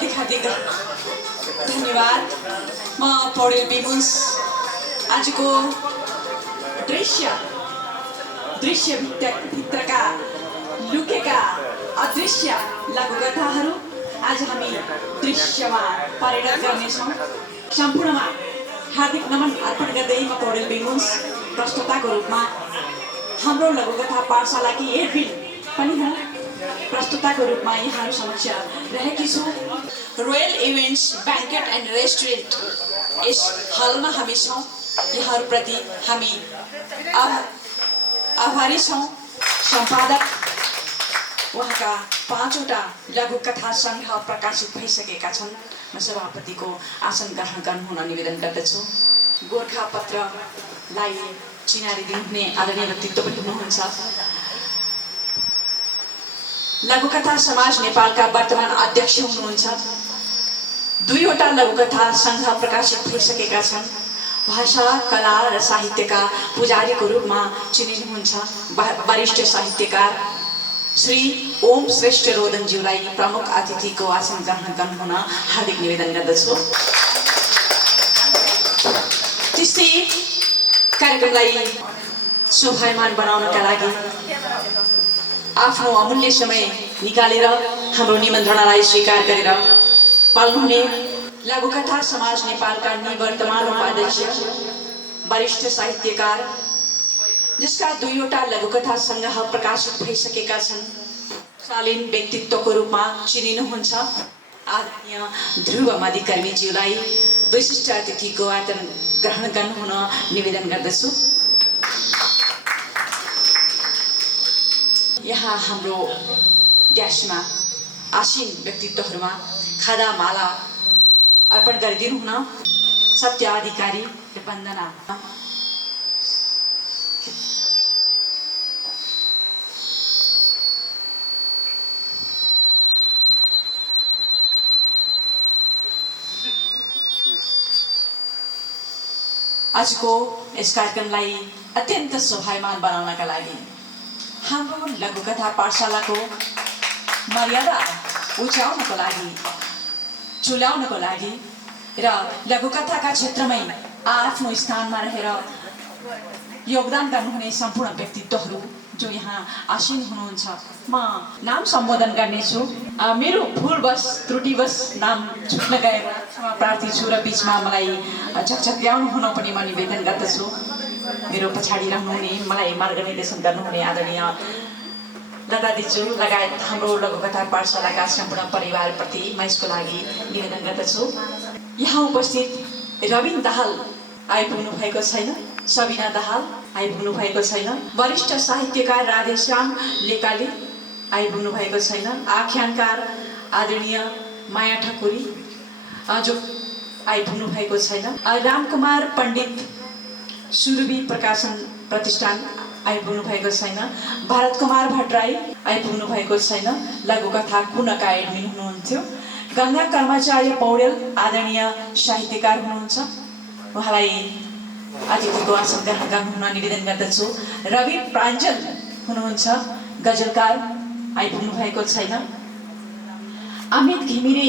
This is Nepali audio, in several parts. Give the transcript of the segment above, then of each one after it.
हार्दिक हार्दिक धन्यवाद। म पौडेल बिमुन्स आजको दृश्यभित्रका लुकेका अदृश्य लघुकथाहरू आज हामी दृश्यमा परिणत गर्नेछौँ। सम्पूर्णमा हार्दिक नमन अर्पण गर्दै म पौडेल बिमुन्स प्रस्तुताको रूपमा हाम्रो लघुकथा पाठशालाकी एडमिन पनि हुँ। प्रस्तुताको रूपमा यहाँहरू समक्ष रहेकी छु। Royal events banquet and restaurant यस हलमा हामी छौँ। यहाँहरूप्रति हामी आभारी छौँ। सम्पादक उहाँका 5वटा लघुकथा सङ्ग्रह प्रकाशित भइसकेका छन्। म सभापतिको आसन ग्रहण गर्नुहुन निवेदन गर्दछु। गोरखापत्रलाई चिनारी दिनुहुने आदरणीय व्यक्तित्व पनि हुनुहुन्छ। लघुकथा समाज नेपालका वर्तमान अध्यक्ष हुनुहुन्छ। 2वटा लघुकथा सङ्ग्रह प्रकाशित भइसकेका छन्। भाषा कला र साहित्यका पुजारीको रूपमा चिनिनुहुन्छ वरिष्ठ साहित्यकार श्री ओम श्रेष्ठ रोदनज्यूलाई प्रमुख अतिथिको आसन ग्रहण गर्नुहुन हार्दिक निवेदन गर्दछु। त्यस्तै कार्यक्रमलाई शोभायमान बनाउनका लागि आफ्नो अमूल्य समय निकालेर हाम्रो निमन्त्रणालाई स्वीकार गरेर पाल्नुहुने लघुकथा समाज नेपालका निवर्तमान उपाध्यक्ष वरिष्ठ साहित्यकार जसका 2वटा लघुकथा सङ्ग्रह प्रकाशित भइसकेका छन्, शालीन व्यक्तित्वको रूपमा चिनिनुहुन्छ आदरणीय ध्रुव मधिकर्मीज्यूलाई विशिष्ट अतिथिको आसन ग्रहण गर्नुहुन निवेदन गर्दछु। यहाँ हाम्रो ड्यासमा आसीन व्यक्तित्वहरूमा खादा माला अर्पण गरिदिनुहुन सत्य अधिकारी र वन्दना। आजको यस कार्यक्रमलाई अत्यन्त शोभायमान बनाउनका लागि हाम्रो लघुकथा पाठशालाको मर्यादा उचाउनको लागि चुल्याउनको लागि र लघुकथाका क्षेत्रमै आफ्नो स्थानमा रहेर योगदान गर्नुहुने सम्पूर्ण व्यक्तित्वहरू जो यहाँ आसीन हुनुहुन्छ, म नाम सम्बोधन गर्नेछु। मेरो भुलवश त्रुटिवश नाम छुट्न गएर क्षमा प्रार्थी छु र बिचमा मलाई झकझक्याउनु हुन पनि म निवेदन गर्दछु। मेरो पछाडि रहनुहुने मलाई मार्गनिर्देशन गर्नुहुने आदरणीय दादादिज्यू लगायत हाम्रो लघुकथा पाठशालाका सम्पूर्ण परिवारप्रति म यसको लागि निवेदन गर्दछु। यहाँ उपस्थित रविन दाहाल आइपुग्नु भएको छैन, सबिना दाहाल आइपुग्नु भएको छैन, वरिष्ठ साहित्यकार राधेश्याम लेकाली आइपुग्नु भएको छैन, आख्यानकार आदरणीय माया ठकुरी जो आइपुग्नु भएको छैन, रामकुमार पण्डित सुरभि प्रकाशन प्रतिष्ठान आइपुग्नु भएको छैन, भारत कुमार भट्टराई आइपुग्नु भएको छैन, लघुकथा कुनका एडमिन हुनुहुन्थ्यो, गङ्गा कर्माचार्य पौडेल आदरणीय साहित्यकार हुनुहुन्छ, उहाँलाई अतिथिको आसन ग्रहण गर्नुहुन निवेदन गर्दछु। रवि प्राञ्जल हुनुहुन्छ, गजलकार आइपुग्नु भएको छैन, अमित घिमिरे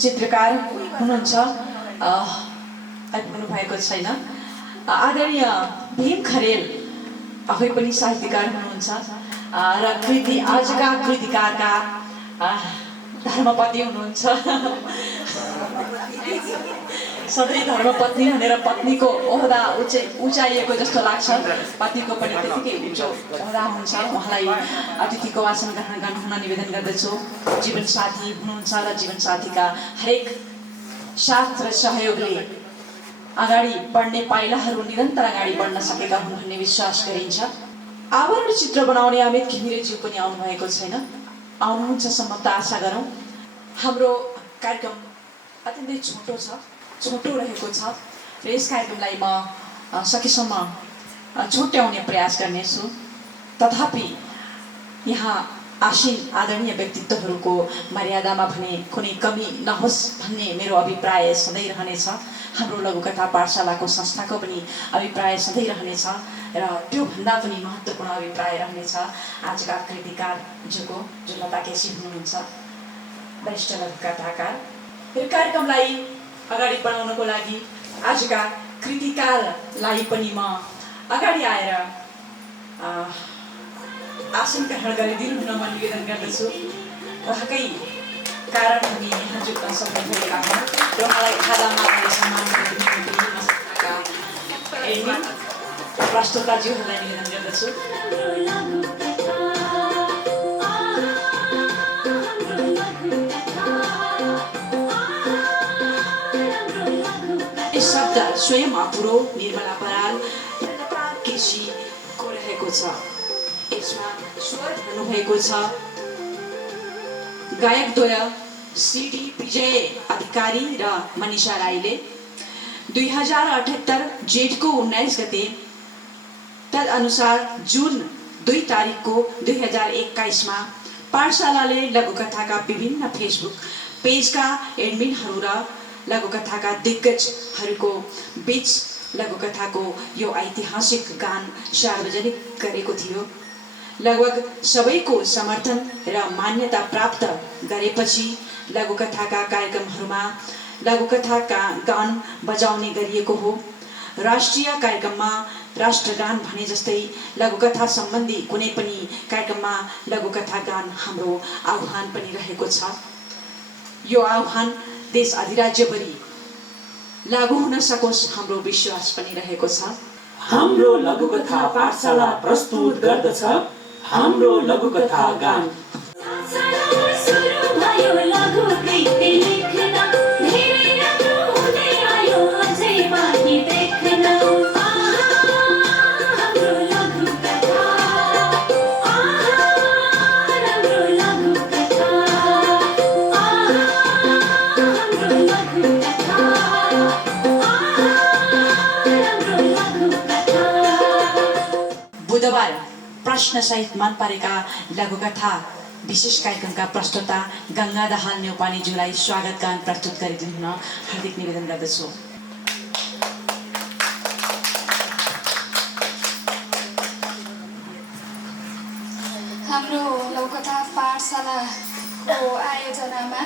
चित्रकार हुनुहुन्छ, आइपुग्नु भएको छैन, आदरणीय भीम खरेल आफै पनि साहित्यकार हुनुहुन्छ र आजका कृतिकारका धर्मपत्नी हुनुहुन्छ। सधैँ धर्मपत्नी भनेर पत्नीको ओहदा उचाइएको जस्तो लाग्छ, पत्नीको पनि त्यतिकै उच्च ओहदा हुन्छ। उहाँलाई अतिथिको आसन ग्रहण गर्नुहुन निवेदन गर्दछु। जीवनसाथी हुनुहुन्छ र जीवनसाथीका हरेक साथ र सहयोगले अगाडि बढ्ने पाइलाहरू निरन्तर अगाडि बढ्न सकेका हुन् भन्ने विश्वास गरिन्छ। आवरण चित्र बनाउने अमित घिमिरेज्यू पनि आउनुभएको छैन, आउनुहुन्छ सम्म त आशा गरौँ। हाम्रो कार्यक्रम अत्यन्तै छोटो रहेको छ र यस कार्यक्रमलाई म सकेसम्म छुट्याउने प्रयास गर्नेछु। तथापि यहाँ आसीन आदरणीय व्यक्तित्वहरूको मर्यादामा भने कुनै कमी नहोस् भन्ने मेरो अभिप्राय सधैँ रहनेछ। हाम्रो लघुकथा पाठशालाको संस्थाको पनि अभिप्राय सधैँ रहनेछ र त्योभन्दा पनि महत्त्वपूर्ण अभिप्राय रहनेछ आजका कृतिकारज्यूको, जो लता केसी हुनुहुन्छ। वरिष्ठ लघुकथाकार। यो कार्यक्रमलाई अगाडि बढाउनको लागि आजका कृतिकारलाई पनि म अगाडि आएर आसन ग्रहण गरिदिनु हुन म निवेदन गर्दछु। उहाँकै कारण हामी यहाँ जुट्न सक्नुभएका हौँ र उहाँलाई खादामा सम्मान गरिदिनु एडमिन प्रस्तुताज्यूहरूलाई निवेदन गर्दछु। यस शब्द स्वयं अपुरो निर्मला बराल केसीको रहेको छ। यसमा स्वर भन्नुभएको छ गायकद्वय सिडी विजय अधिकारी र मनिषा राईले। 2078 जेठको 19 गते तदनुसार जुन 2 तारिकको 2021 पाठशालाले लघुकथाका विभिन्न फेसबुक पेजका एडमिनहरू र लघुकथाका दिग्गजहरूको बीच लघुकथाको यो ऐतिहासिक गान सार्वजनिक गरेको थियो। लगभग सबैको समर्थन र मान्यता प्राप्त गरेपछि लघुकथाका कार्यक्रमहरूमा लघुकथाका गान बजाउने गरिएको हो। राष्ट्रिय कार्यक्रममा राष्ट्रगान भने जस्तै लघुकथा सम्बन्धी कुनै पनि कार्यक्रममा लघुकथा गान हाम्रो आह्वान पनि रहेको छ। यो आह्वान देश अधिराज्यभरि लागू हुन सकोस् हाम्रो विश्वास पनि रहेको छ। हाम्रो लघुकथा पाठशाला प्रस्तुत गर्दछ हाम्रो लघुकथा गान। बुधबार प्रश्न सहित मन परेका लघुकथा विशेष कार्यक्रमका प्रस्तुता गंगा दाहाल न्यौपानेज्यूलाई स्वागत गान प्रस्तुत गरिदिनु हुन हार्दिक निवेदन गर्दछु। हाम्रो लघुकथा पाठशालाको आयोजनामा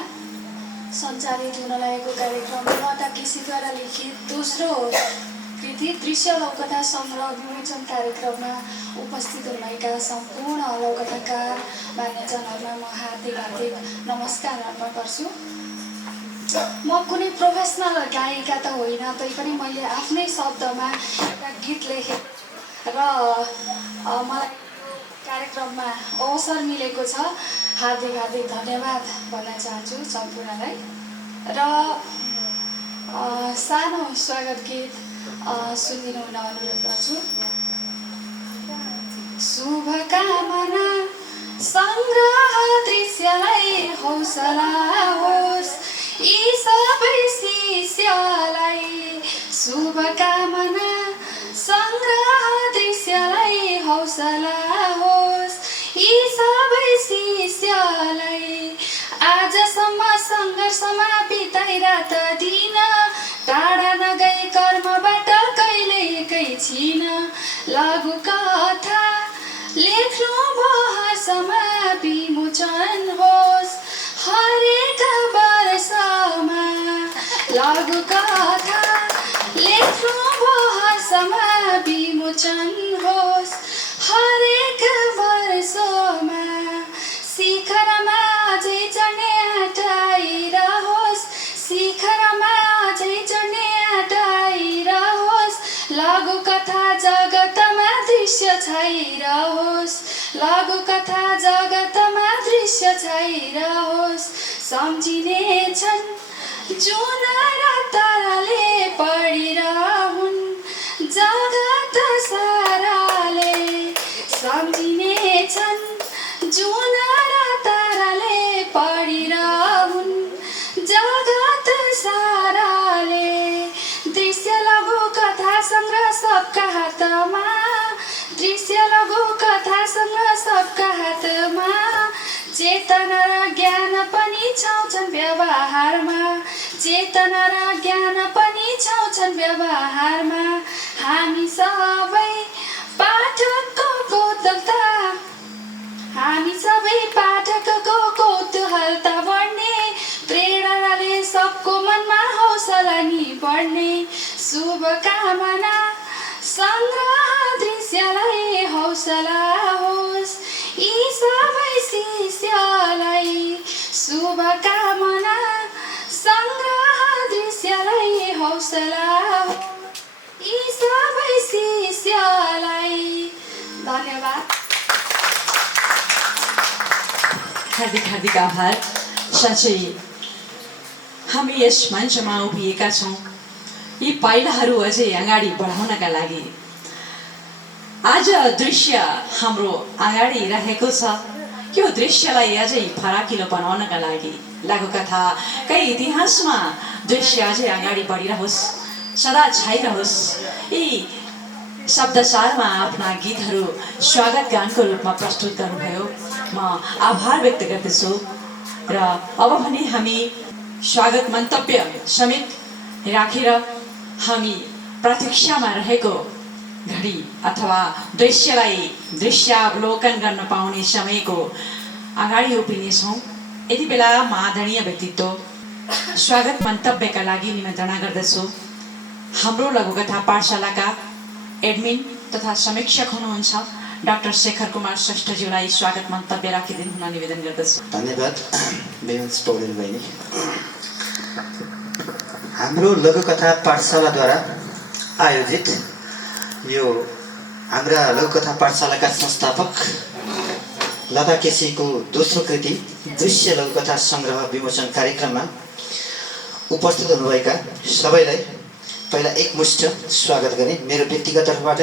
सञ्चालित हुन लागेको कार्यक्रम लता केसीद्वारा लिखित दोस्रो कृति दृश्य लघुकथा सङ्ग्रह विमोचन कार्यक्रममा उपस्थित हुनुभएका सम्पूर्ण लघुकथाकार मान्यजनहरूलाई म हार्दिक नमस्कार अर्पण गर्छु। म कुनै प्रोफेसनल गायिका त होइन, तैपनि मैले आफ्नै शब्दमा एउटा गीत लेखेँ र मलाई कार्यक्रममा अवसर मिलेको छ। हार्दिक धन्यवाद भन्न चाहन्छु सम्पूर्णलाई। र सानो स्वागत गीत सुनिदिनु हुन अनुरोध गर्छु। शुभकामना सङ्ग्रह दृश्यलाई हौसला होस् यी सबै शिष्यलाई। शुभकामना सङ्ग्रह दृश्यलाई हौसला होस् यी सबै शिष्यलाई। आजसम्म सङ्घर्षमा बिताइ रात दिन टाढा नगई कर्मबाट कहिले एकैछिन लघुकथा लेख्नु भाषामा विमोचन होस् हरेक वर्षमा। लघुकथा लेख्नु भाषामा विमोचन होस् हरेक वर्षमा। शिखरमा अझै चढ्ने आँटाइरहोस् शिखरमा अझै चढ्ने आँटाइरहोस्। लघुकथा जगतमा दृश्य छाइरहोस् लघुकथा जगतमा दृश्य छाइरहोस्। सम्झिनेछन् जुन र ताराले पढिरहन् जगत साराले। सम्झिनेछन् जुन र ताराले पढिरहन् जगत साराले। दृश्य लघुकथा सङ्ग्रह सबका हातमा दृश्य लघुकथा सङ्ग्रह सबका हातमा। चेतना र ज्ञान पनि छाउँछन् व्यवहारमा चेतना र ज्ञान पनि छाउँछन् व्यवहारमा। हामी सबै पाठकको कौतुकता हामी सबै पाठकको कौतूहलता बढ्ने बढ्ने शुभकामना सङ्ग्रह दृश्यलाई हौसला होस् यी सबै शिष्यलाई शुभकामना सङ्ग्रह दृश्यलाई हौसला होस् यी सबै शिष्यलाई धन्यवाद। हार्दिक हार्दिक आभार। साँच्चै हामी यस मञ्चमा उभिएका छौँ यी पाइलाहरू अझै अगाडि बढाउनका लागि। आज दृश्य हाम्रो अगाडि रहेको छ, यो दृश्यलाई अझै फराकिलो बनाउनका लागि लघुकथाकै इतिहासमा दृश्य अझै अगाडि बढिरहोस्, सदा छाइरहोस्। यी शब्दसारमा आफ्ना गीतहरू स्वागत गानको रूपमा प्रस्तुत गर्नुभयो, म आभार व्यक्त गर्दछु। र अब भने हामी स्वागत मन्तव्य समेत राखेर हामी प्रतीक्षामा रहेको घडी अथवा दृश्यावलोकन गर्न पाउने समयको अगाडि उभिनेछौँ। यति बेला म आदरणीय व्यक्तित्व स्वागत मन्तव्यका लागि निमन्त्रणा गर्दछु। हाम्रो लघुकथा पाठशालाका एडमिन तथा समीक्षक हुनुहुन्छ डाक्टर शेखर कुमार श्रेष्ठज्यूलाई स्वागत मन्तव्य राखिदिनु हुन निवेदन गर्दछु। धन्यवाद बेन्स पौडेल बहिनी। हाम्रो लघुकथा पाठशालाद्वारा आयोजित यो हाम्रा लघुकथा पाठशालाका संस्थापक लता केसीको दोस्रो कृति दृश्य लघुकथा सङ्ग्रह विमोचन कार्यक्रममा उपस्थित हुनुभएका सबैलाई पहिला एकमुष्ट स्वागत गरेँ। मेरो व्यक्तिगत तर्फबाट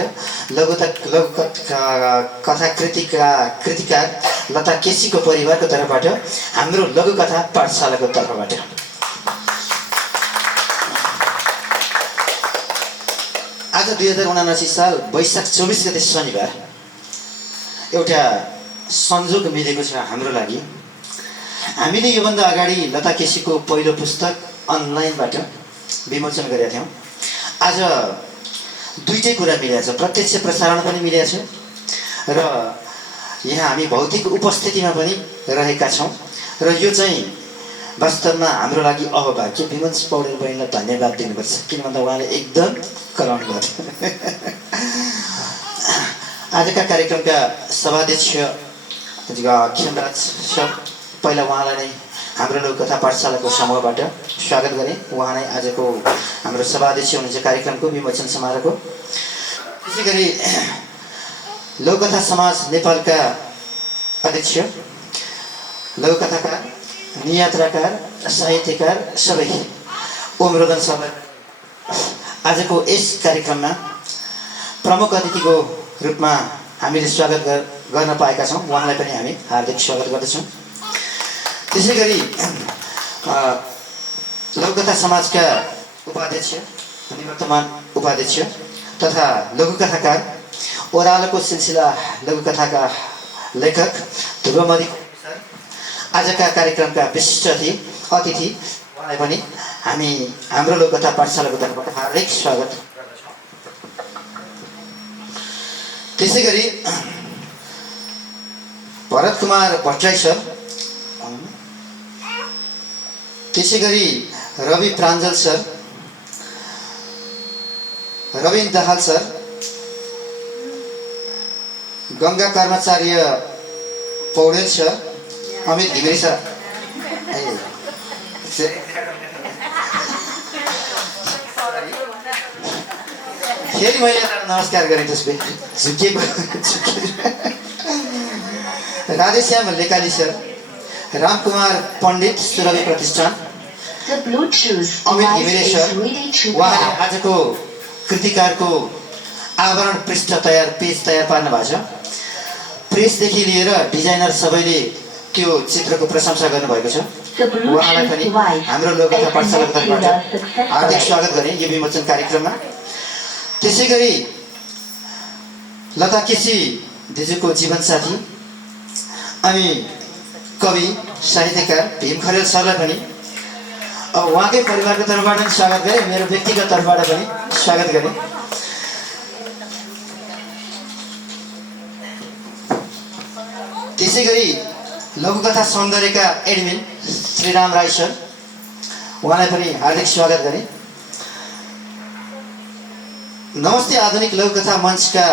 कथा कृतिकार लता केसीको परिवारको तर्फबाट हाम्रो लघुकथा पाठशालाको तर्फबाट आज 2079 साल वैशाख 24 गते शनिबार एउटा संयोग मिलेको छ हाम्रो लागि। हामीले योभन्दा अगाडि लता केसीको पहिलो पुस्तक अनलाइनबाट विमोचन गरेका थियौँ। आज दुईटै कुरा मिलेको छ, प्रत्यक्ष प्रसारण पनि मिलेको छ र यहाँ हामी भौतिक उपस्थितिमा पनि रहेका छौँ। र यो चाहिँ वास्तवमा हाम्रो लागि अहोभाग्य। विमोच पौडेल बहिनीलाई धन्यवाद दिनुपर्छ, किन भन्दा उहाँले एकदम कराउनु गर्यो। आजका कार्यक्रमका सभाध्यक्ष खेमराज सर, पहिला उहाँलाई नै हाम्रो लघुकथा पाठशालाको समूहबाट स्वागत गरेँ। उहाँ नै आजको हाम्रो सभाध्यक्ष हुनुहुन्छ कार्यक्रमको विमोचन समारोहको। त्यसै गरी लघुकथा समाज नेपालका अध्यक्ष, लघुकथाकार, नियात्राकार, साहित्यकार सबै ओमरोदन सरलाई आजको यस कार्यक्रममा प्रमुख अतिथिको रूपमा हामीले स्वागत गर्न पाएका छौँ। उहाँलाई पनि हामी हार्दिक स्वागत गर्दछौँ। त्यसै गरी लघुकथा समाजका उपाध्यक्ष, निवर्तमान उपाध्यक्ष तथा लघुकथाकार, ओह्रालोको सिलसिला लघुकथाका लेखक ध्रुवमणि सर, आजका कार्यक्रमका विशिष्ट अतिथि उहाँलाई पनि हामी हाम्रो लघुकथा पाठशालाको तर्फबाट हार्दिक स्वागत गर्दछौँ। त्यसै गरी भरत कुमार भट्टराई सर, त्यसै गरी Ravi Pranjal sir, Rabindra Dahal sir, Ganga Karmacharya Paudel sir, Amit Ghimire sir, फेरि मैले नमस्कार गरेँ त्यसपछि झुकिएको राधेश्याम लेकाली सर, रामकुमार पण्डित सुरभि प्रतिष्ठान, अमित घिमिरे सर, उहाँले आजको कृतिकारको आवरण पेज तयार पार्नु भएको छ। प्रेसदेखि लिएर डिजाइनर सबैले त्यो चित्रको प्रशंसा गर्नुभएको छ। उहाँलाई पनि हाम्रो लघुकथा पाठशालाको तर्फबाट हार्दिक स्वागत गरेँ यो विमोचन कार्यक्रममा। त्यसै गरी लता केसी दिजुको जीवनसाथी अनि कवि साहित्यकार भीम खरेल सरलाई पनि उहाँकै परिवारको तर्फबाट पनि स्वागत गरेँ, मेरो व्यक्तिगत तर्फबाट पनि स्वागत गरेँ। त्यसै गरी लघुकथा सौन्दर्यका एडमिन श्रीराम राई सर, उहाँलाई पनि हार्दिक स्वागत गरेँ। नमस्ते आधुनिक लघुकथा मञ्चका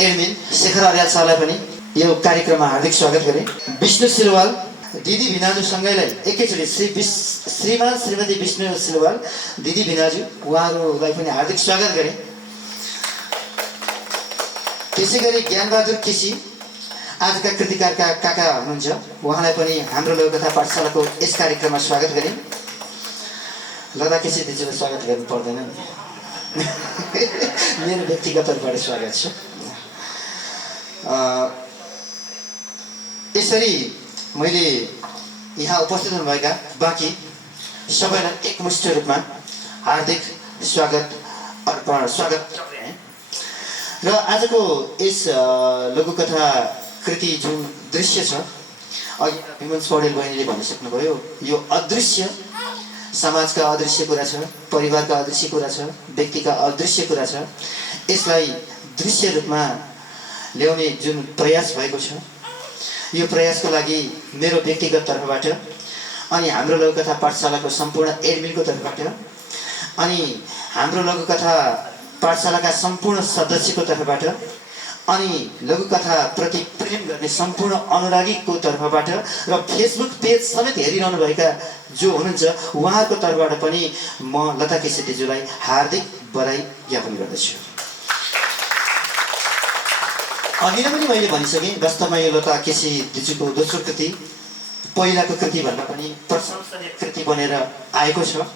एडमिन शेखर अर्याल सरलाई पनि यो कार्यक्रममा हार्दिक स्वागत गरे। विष्णु सिलवाल दिदी भिनाजुसँगैलाई एकैचोटि श्रीमान श्रीमती विष्णु सिलवाल दिदी भिनाजु उहाँहरूलाई पनि हार्दिक स्वागत गरे। त्यसै गरी ज्ञानबहादुर केसी आजका कृतिकारका काका हुनुहुन्छ, उहाँलाई पनि हाम्रो लघुकथा पाठशालाको यस कार्यक्रममा स्वागत गरे। लता केसी दिदीलाई स्वागत गर्नु पर्दैन नि, मेरो व्यक्तिगत तर्फबाट स्वागत छ। यसरी मैले यहाँ उपस्थित हुनुभएका बाँकी सबैलाई एकमुष्ट रूपमा हार्दिक स्वागत चक्रे र आजको यस लघुकथा कृति जुन दृश्य छ, अघि विमन्स पौडेल बहिनीले भनिसक्नुभयो, यो अदृश्य समाजका अदृश्य कुरा छ, परिवारका अदृश्य कुरा छ, व्यक्तिका अदृश्य कुरा छ। यसलाई दृश्य रूपमा ल्याउने जुन प्रयास भएको छ, यो प्रयासको लागि मेरो व्यक्तिगत तर्फबाट अनि हाम्रो लघुकथा पाठशालाको सम्पूर्ण एडमिनको तर्फबाट अनि हाम्रो लघुकथा पाठशालाका सम्पूर्ण सदस्यको तर्फबाट अनि लघुकथा प्रति प्रेम गर्ने सम्पूर्ण अनुरागीको तर्फबाट र फेसबुक पेज समेत हेरिरहनुभएका जो हुनुहुन्छ उहाँहरूको तर्फबाट पनि म लता केसी दिजुलाई हार्दिक बधाई ज्ञापन गर्दछु। अघि नै पनि मैले भनिसकेँ, वास्तवमा यो लता केसी दिजुको दोस्रो कृति पहिलाको कृति भन्दा पनि प्रशंसनीय कृति बनेर आएको छ।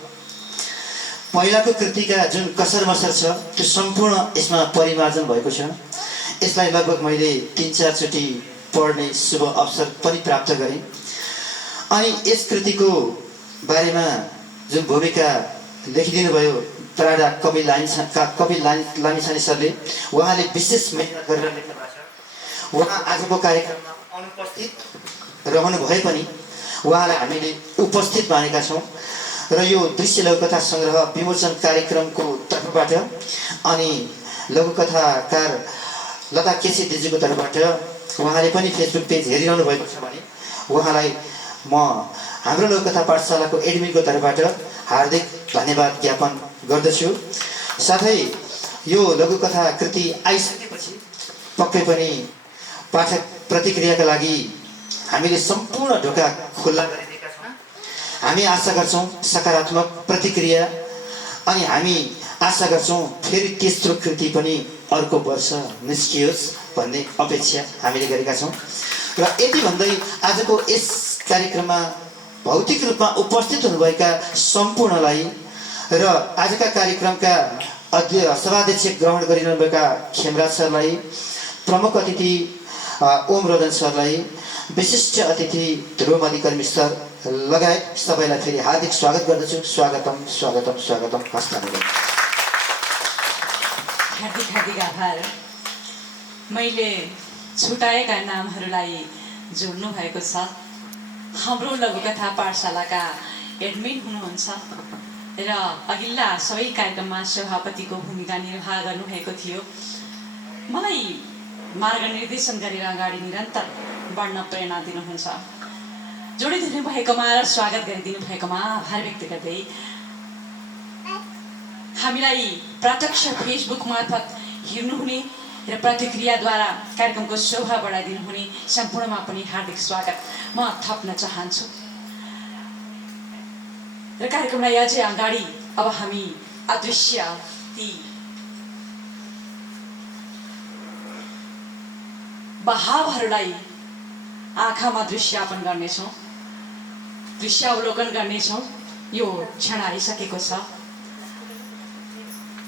पहिलाको कृतिका जुन कसर मसर छ त्यो सम्पूर्ण यसमा परिमार्जन भएको छ। यसलाई लगभग मैले 3-4 चोटि पढ्ने शुभ अवसर पनि प्राप्त गरेँ अनि यस कृतिको बारेमा जुन भूमिका लेखिदिनु भयो प्राडा कपिल लामिछाने सरले, उहाँले विशेष मेहनत गरेर लेख्नु भएको छ। उहाँ आजको कार्यक्रममा अनुपस्थित रहनु भए पनि उहाँलाई हामीले उपस्थित मानेका छौँ र यो दृश्य लघुकथा सङ्ग्रह विमोचन कार्यक्रमको तर्फबाट अनि लघुकथाकार लता केसी दिजुको तर्फबाट उहाँले पनि फेसबुक पेज हेरिरहनु भएको छ भने उहाँलाई म हाम्रो लघुकथा पाठशालाको एडमिनको तर्फबाट हार्दिक धन्यवाद ज्ञापन गर्दछु। साथै यो लघुकथा कृति आइसकेपछि पक्कै पनि पाठक प्रतिक्रियाका लागि हामीले सम्पूर्ण ढोका खुल्ला गरिदिएका छौँ। हामी आशा गर्छौँ सकारात्मक प्रतिक्रिया अनि हामी आशा गर्छौँ फेरि तेस्रो कृति पनि अर्को वर्ष निस्कियोस् भन्ने अपेक्षा हामीले गरेका छौँ। र यति भन्दै आजको यस कार्यक्रममा भौतिक रूपमा उपस्थित हुनुभएका सम्पूर्णलाई र आजका कार्यक्रमका सभाध्यक्ष ग्रहण गरिरहनुभएका खेमराज सरलाई, प्रमुख अतिथि ओम रोदन सरलाई, विशिष्ट अतिथि ध्रुव अधिकर्मी सर लगायत सबैलाई फेरि हार्दिक स्वागत गर्दछु। स्वागतम स्वागतम स्वागतम। हार्दिक आभार। मैले छुटाएका नामहरूलाई जोड्नु भएको छ। हाम्रो लघुकथा पाठशालाका एडमिन हुनुहुन्छ र अघिल्ला सबै कार्यक्रममा सभापतिको भूमिका निर्वाह गर्नुभएको थियो। मलाई मार्गनिर्देशन गरेर अगाडि निरन्तर बढ्न प्रेरणा दिनुहुन्छ। जोडिदिनु भएकोमा र स्वागत गरिदिनु भएकोमा आभार व्यक्त गर्दै हामीलाई प्रत्यक्ष फेसबुक मार्फत हेर्नुहुने र प्रतिक्रियाद्वारा कार्यक्रमको शोभा बढाइदिनु हुने सम्पूर्णमा पनि हार्दिक स्वागत म थप्न चाहन्छु। र कार्यक्रमलाई अझै अगाडि अब हामी अदृश्य ती भावहरूलाई आँखामा दृश्यापन गर्नेछौँ, दृश्यावलोकन गर्नेछौँ। यो क्षण आइसकेको छ।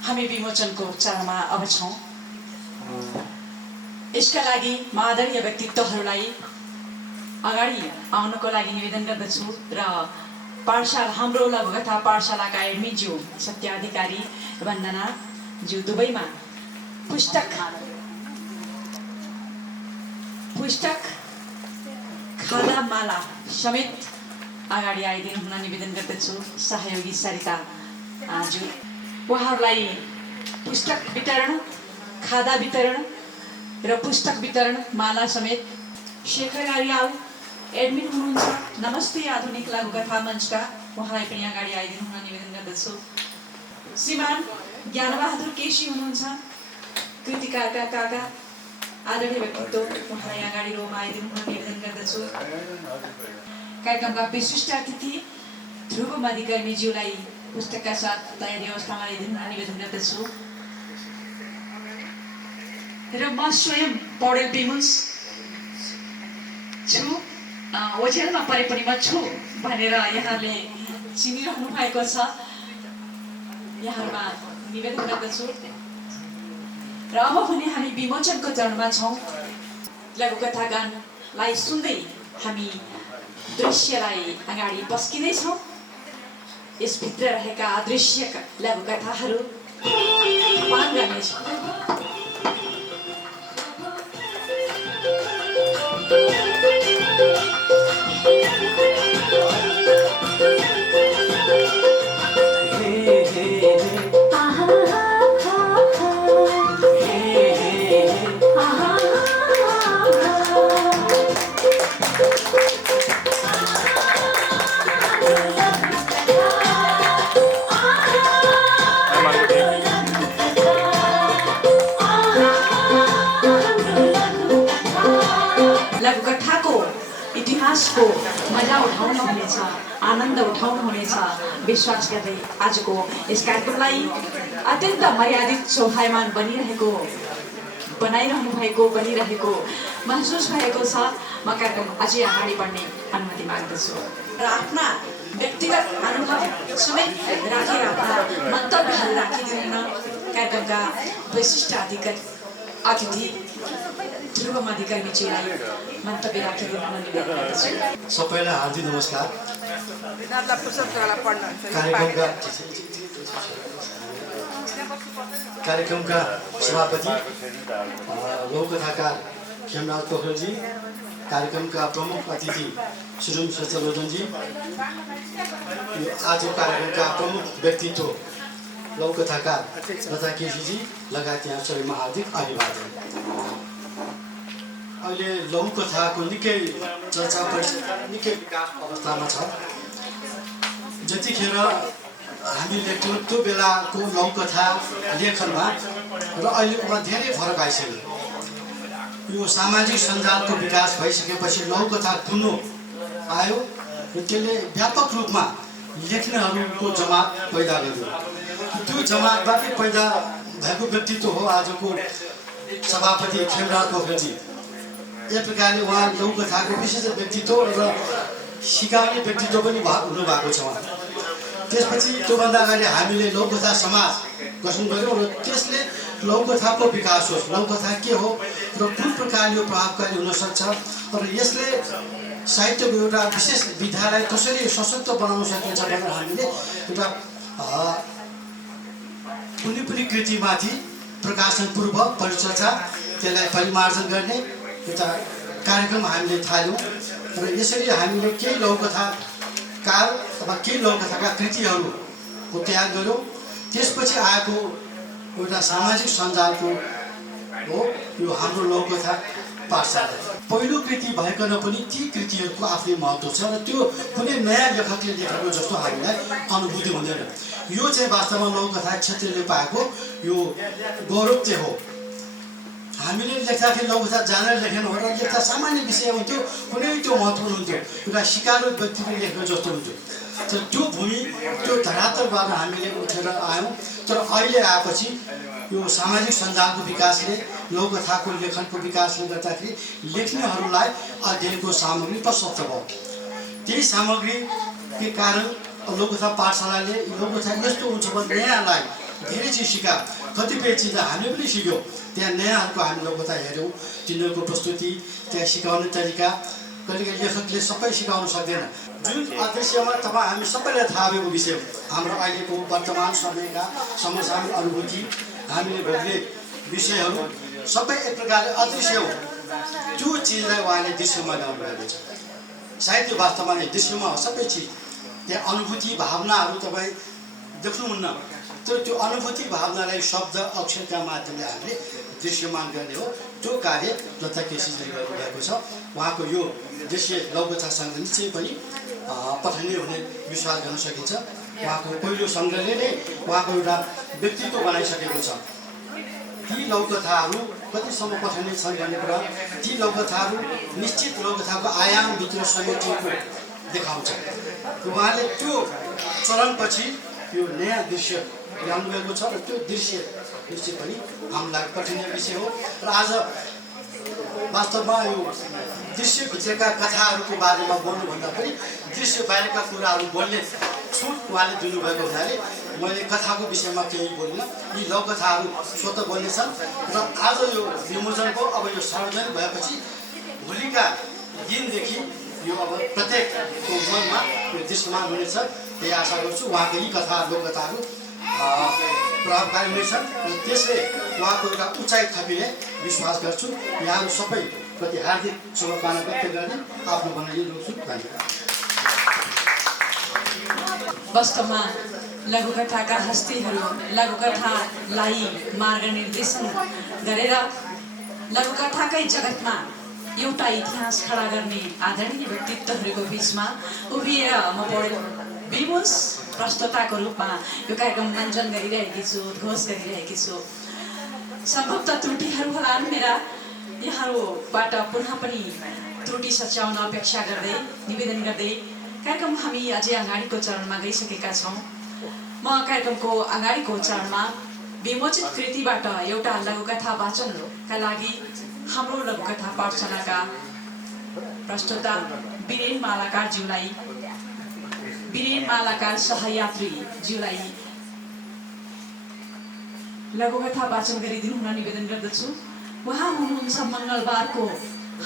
हामी विमोचनको चरणमा अब छौँ। यसका लागि आदरणीय व्यक्तित्वहरूलाई अगाडि आउनको लागि निवेदन गर्दछु र पाठशाला हाम्रो लघुकथा पाठशालाका एडमिनज्यू सत्याधिकारी वन्दनाज्यू दुवैमा पुस्तक खादा माला समेत अगाडि आइदिनु हुन निवेदन गर्दछु। सहयोगी सरिता ज्यू उहाँहरूलाई पुस्तक वितरण, खादा वितरण र पुस्तक वितरण माला समेत शेखर अर्याल एडमिन हुनुहुन्छ नमस्ते आधुनिक लघुकथा मञ्चका, उहाँलाई पनि अगाडि आइदिनु हुन निवेदन गर्दछु। श्रीमान ज्ञानबहादुर केसी हुनुहुन्छ, कृतिकारका काका आदरणीय व्यक्तित्व, उहाँलाई अगाडि रोमा आइदिनु हुन निवेदन गर्दछु। कार्यक्रमका विशिष्ट अतिथि ध्रुव मधिकर्मीज्यूलाई पुस्तकका साथ तयारी अवस्थामा ल्याइदिनु हुन निवेदन गर्दछु। र म स्वयं पौडेल पिमुन्स छु, ओझेलमा परे पनि म छु भनेर यहाँले चिनिरहनु भएको छ। यहाँहरूमा निवेदन गर्दछु। र अब भने हामी विमोचनको चरणमा छौँ। लघुकथा गानलाई सुन्दै हामी दृश्यलाई अगाडि पस्किँदैछौँ। यसभित्र रहेका अदृश्य लघुकथाहरू पान गर्नेछौँ। लघुकथाको इतिहासको मजा उठाउनुहुनेछ, आनन्द उठाउनुहुनेछ विश्वास गर्दै आजको यस कार्यक्रमलाई अत्यन्त मर्यादित शोभायमान बनिरहेको महसुस भएको छ। म कार्यक्रम अझै अगाडि बढ्ने अनुमति माग्दछु र आफ्ना व्यक्तिगत अनुभव समेत राखेर आफ्ना मन्तव्यहरू राखिदिनुहुन कार्यक्रमका विशिष्ट अतिथि ध्रुव मधिकर्मीज्यूलाई मन्तव्य राखिदिनु हुन निवेदन गर्दछु। सबैलाई हार्दिक नमस्कार। कार्यक्रमका सभापति लोककथाकार खेमराज पोखरेलजी, कार्यक्रमका प्रमुख अतिथि सुरुम सचलोदनजी, आजको कार्यक्रमका प्रमुख व्यक्तित्व लोककथाकार लता केसीजी लगायत यहाँ सबैमा हार्दिक अभिवादन। अहिले लघुकथाको निकै चर्चा निकै विकास अवस्थामा छ। जतिखेर हामी लेख्थ्यौँ त्यो बेलाको लघुकथा लेखनमा र अहिलेकोमा धेरै फरक आइसक्यो। यो सामाजिक सञ्जालको विकास भइसकेपछि लघुकथा कुनो आयो र त्यसले व्यापक रूपमा लेख्नेहरूको जमात पैदा गर्यो। त्यो जमातबाटै पैदा भएको व्यक्तित्व हो आजको सभापति खेमराज पोखरेलजी। एक प्रकारले उहाँ लघुकथाको विशिष्ट व्यक्तित्व र सिकाउने व्यक्तित्व पनि हुनुभएको छ उहाँ। त्यसपछि त्योभन्दा अगाडि हामीले लघुकथा समाज गठन गऱ्यौँ र त्यसले लघुकथाको विकास होस्, लघुकथा के हो र कुन प्रकारले यो प्रभावकारी हुनसक्छ र यसले साहित्यको एउटा विशेष विधालाई कसरी सशक्त बनाउन सकिन्छ भनेर हामीले एउटा कुनै पनि कृतिमाथि प्रकाशन पूर्व परिचर्चा त्यसलाई परिमार्जन गर्ने एउटा कार्यक्रम हामीले थाल्यौँ र यसरी हामीले केही लघुकथाकार अथवा केही लघुकथाका कृतिहरूको तयार गऱ्यौँ। त्यसपछि आएको एउटा सामाजिक सञ्जालको हो यो हाम्रो लघुकथा पाठशाला। पहिलो कृति भइकन पनि ती कृतिहरूको आफ्नै महत्त्व छ र त्यो कुनै नयाँ लेखकले लेखेको जस्तो हामीलाई अनुभूति हुँदैन। यो चाहिँ वास्तवमा लघुकथा क्षेत्रले पाएको यो गौरव चाहिँ हो। हामीले लेख्दाखेरि लघुकथा जानेर लेखेन हो र लेख्दा सामान्य विषय हुन्थ्यो, कुनै त्यो महत्त्वपूर्ण हुन्थ्यो, एउटा सिकारू व्यक्तिले लेखेको जस्तो हुन्थ्यो। तर त्यो भूमि त्यो धरातलबाट हामीले उठेर आयौँ। तर अहिले आएपछि यो सामाजिक सञ्जालको विकासले लघुकथाको लेखनको विकासले गर्दाखेरि लेख्नेहरूलाई अध्ययनको सामग्री प्रशस्त भयो। त्यही सामग्रीकै कारण लघुकथा पाठशालाले लघुकथा यस्तो हुन्छ भने नयाँलाई धेरै चिज सिकायो। कतिपय चिज हामीले पनि सिक्यौँ। त्यहाँ नयाँहरूको हामी लघुकथा हेऱ्यौँ, तिनीहरूको प्रस्तुति, त्यहाँ सिकाउने तरिका। कहिले लेखकले सबै सिकाउन सक्दैन। जुन अदृश्यमा तपाईँ हामी सबैलाई थाहा भएको विषय हो, हाम्रो अहिलेको वर्तमान समयका समसामयिक अनुभूति, हामीले भोग्ने विषयहरू सबै एक प्रकारले अदृश्य हो। त्यो चिजलाई उहाँले दृश्यमा ल्याउनु भएको छ। साहित्य वास्तवमा नै दृश्यमा हो सबै चिज। त्यहाँ अनुभूति भावनाहरू तपाईँ देख्नुहुन्न, तर त्यो अनुभूति भावनालाई शब्द अक्षरका माध्यमले हामीले दृश्यमान गर्ने हो। त्यो कार्य लता केसीजीले गर्नुभएको छ। उहाँको यो दृश्य लघुकथासँग निश्चय पनि पठनीय हुने विश्वास गर्न सकिन्छ। उहाँको पहिलो सङ्ग्रहले नै उहाँको एउटा व्यक्तित्व बनाइसकेको छ। ती लौकथाहरू कतिसम्म कठिनै छन् भन्ने कुरा, ती लौकथाहरू निश्चित लौकथाको आयामभित्र समेटिएको देखाउँछ। उहाँले त्यो चरणपछि यो नयाँ दृश्य ल्याउनु भएको छ र त्यो दृश्य निश्चित पनि हामीलाई कठिन विषय हो। र आज वास्तवमा यो दृश्यभित्रका कथाहरूको बारेमा बोल्नुभन्दा पनि दृश्य बाहिरका कुराहरू बोल्ने छुट उहाँले दिनुभएको हुनाले मैले कथाको विषयमा केही बोलिनँ। यी लौकथाहरू स्वतः बोल्नेछन् र आज यो विमोचनको अब यो सार्वजनिक भएपछि भोलिका दिनदेखि यो अब प्रत्येकको मनमा यो दृश्यमान हुनेछ। त्यही आशा गर्छु। उहाँको यी कथा लौकथाहरू प्रभावकारी हुनेछन् र त्यसले उहाँको एउटा उचाइ थपिने विश्वास गर्छु। यहाँहरू सबैप्रति हार्दिक शुभकामना व्यक्त गर्ने आफ्नो भनाइ रोक्छु। धन्यवाद। वास्तवमा लघुकथाका हस्तीहरू लघुकथालाई मार्ग निर्देशन गरेर लघुकथाकै जगतमा एउटा इतिहास खडा गर्ने आदरणीय व्यक्तित्वहरूको बिचमा उभिएर म विमोच प्रस्तुताको रूपमा यो कार्यक्रम मञ्चन गरिरहेकी छु, उद्घोष गरिरहेकी छु। सम्भवतः त्रुटिहरू होलान् मेरा, यहाँहरूबाट पुनः पनि त्रुटि सच्याउन अपेक्षा गर्दै निवेदन गर्दै कार्यक्रम हामी अझै अगाडिको चरणमा गइसकेका छौँ। म कार्यक्रमको अगाडिको चरणमा विमोचित कृतिबाट एउटा लघुकथा वाचनका लागि हाम्रो लघुकथा पाठशालाका प्रस्तुता वीरेन मालाकार सहयात्रीज्यूलाई लघुकथा वाचन गरिदिनु हुन निवेदन गर्दछु। उहाँ हुनुहुन्छ मङ्गलबारको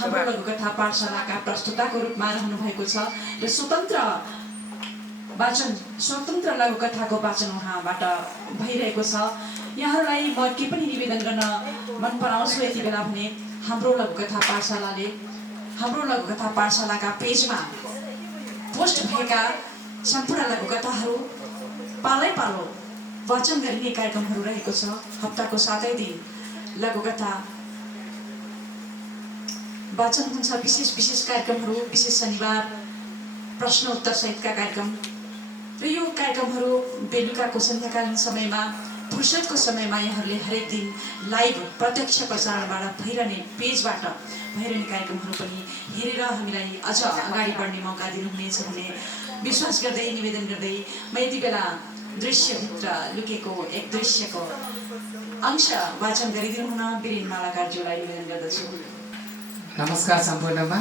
हाम्रो लघुकथा पाठशालाका प्रस्तुताको रूपमा रहनु भएको छ र स्वतन्त्र लघुकथाको वाचन उहाँबाट भइरहेको छ। यहाँहरूलाई म के पनि निवेदन गर्न मन पराउँछु यति बेला भने हाम्रो लघुकथा पाठशालाका पेजमा पोस्ट भएका सम्पूर्ण लघुकथाहरू पालो वाचन गरिने कार्यक्रमहरू रहेको छ। हप्ताको 7 दिन लघुकथा वाचन हुन्छ। विशेष कार्यक्रमहरू, विशेष शनिबार प्रश्न उत्तर सहितका कार्यक्रम र यो कार्यक्रमहरू बेलुकाको सन्ध्याकालीन समयमा फुर्सदको समयमा यहाँहरूले हरेक दिन लाइभ प्रत्यक्ष प्रसारणबाट भइरहने पेजबाट भइरहने कार्यक्रमहरू पनि हेरेर हामीलाई अझ अगाडि बढ्ने मौका दिनुहुनेछ भन्ने विश्वास गर्दै निवेदन गर्दै म यति बेला दृश्यभित्र लुकेको एक दृश्यको अंश वाचन गरिदिनु हुन वीरेन मालाकारज्यूलाई निवेदन गर्दछु। नमस्कार सम्पूर्णमा।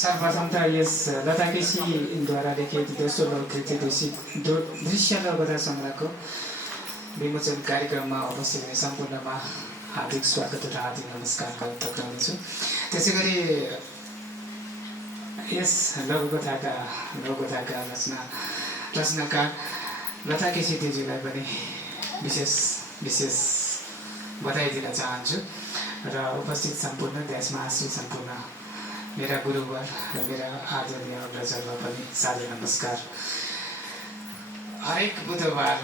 सर्वप्रथम त यस लता केसीद्वारा लिखित दोस्रो लोककृति दृश्य लघुकथा सङ्ग्रहको विमोचन कार्यक्रममा उपस्थित हुने सम्पूर्णमा हार्दिक स्वागत तथा हार्दिक नमस्कार व्यक्त गर्दछु। त्यसै गरी यस लघुकथाका रचनाकार लता केसी दिदीलाई पनि विशेष बधाई दिन चाहन्छु र उपस्थित सम्पूर्ण देशमा आश्रित सम्पूर्ण मेरा गुरुवर र मेरा आदरणीय अग्रजहरूमा पनि सादर नमस्कार। हरेक बुधबार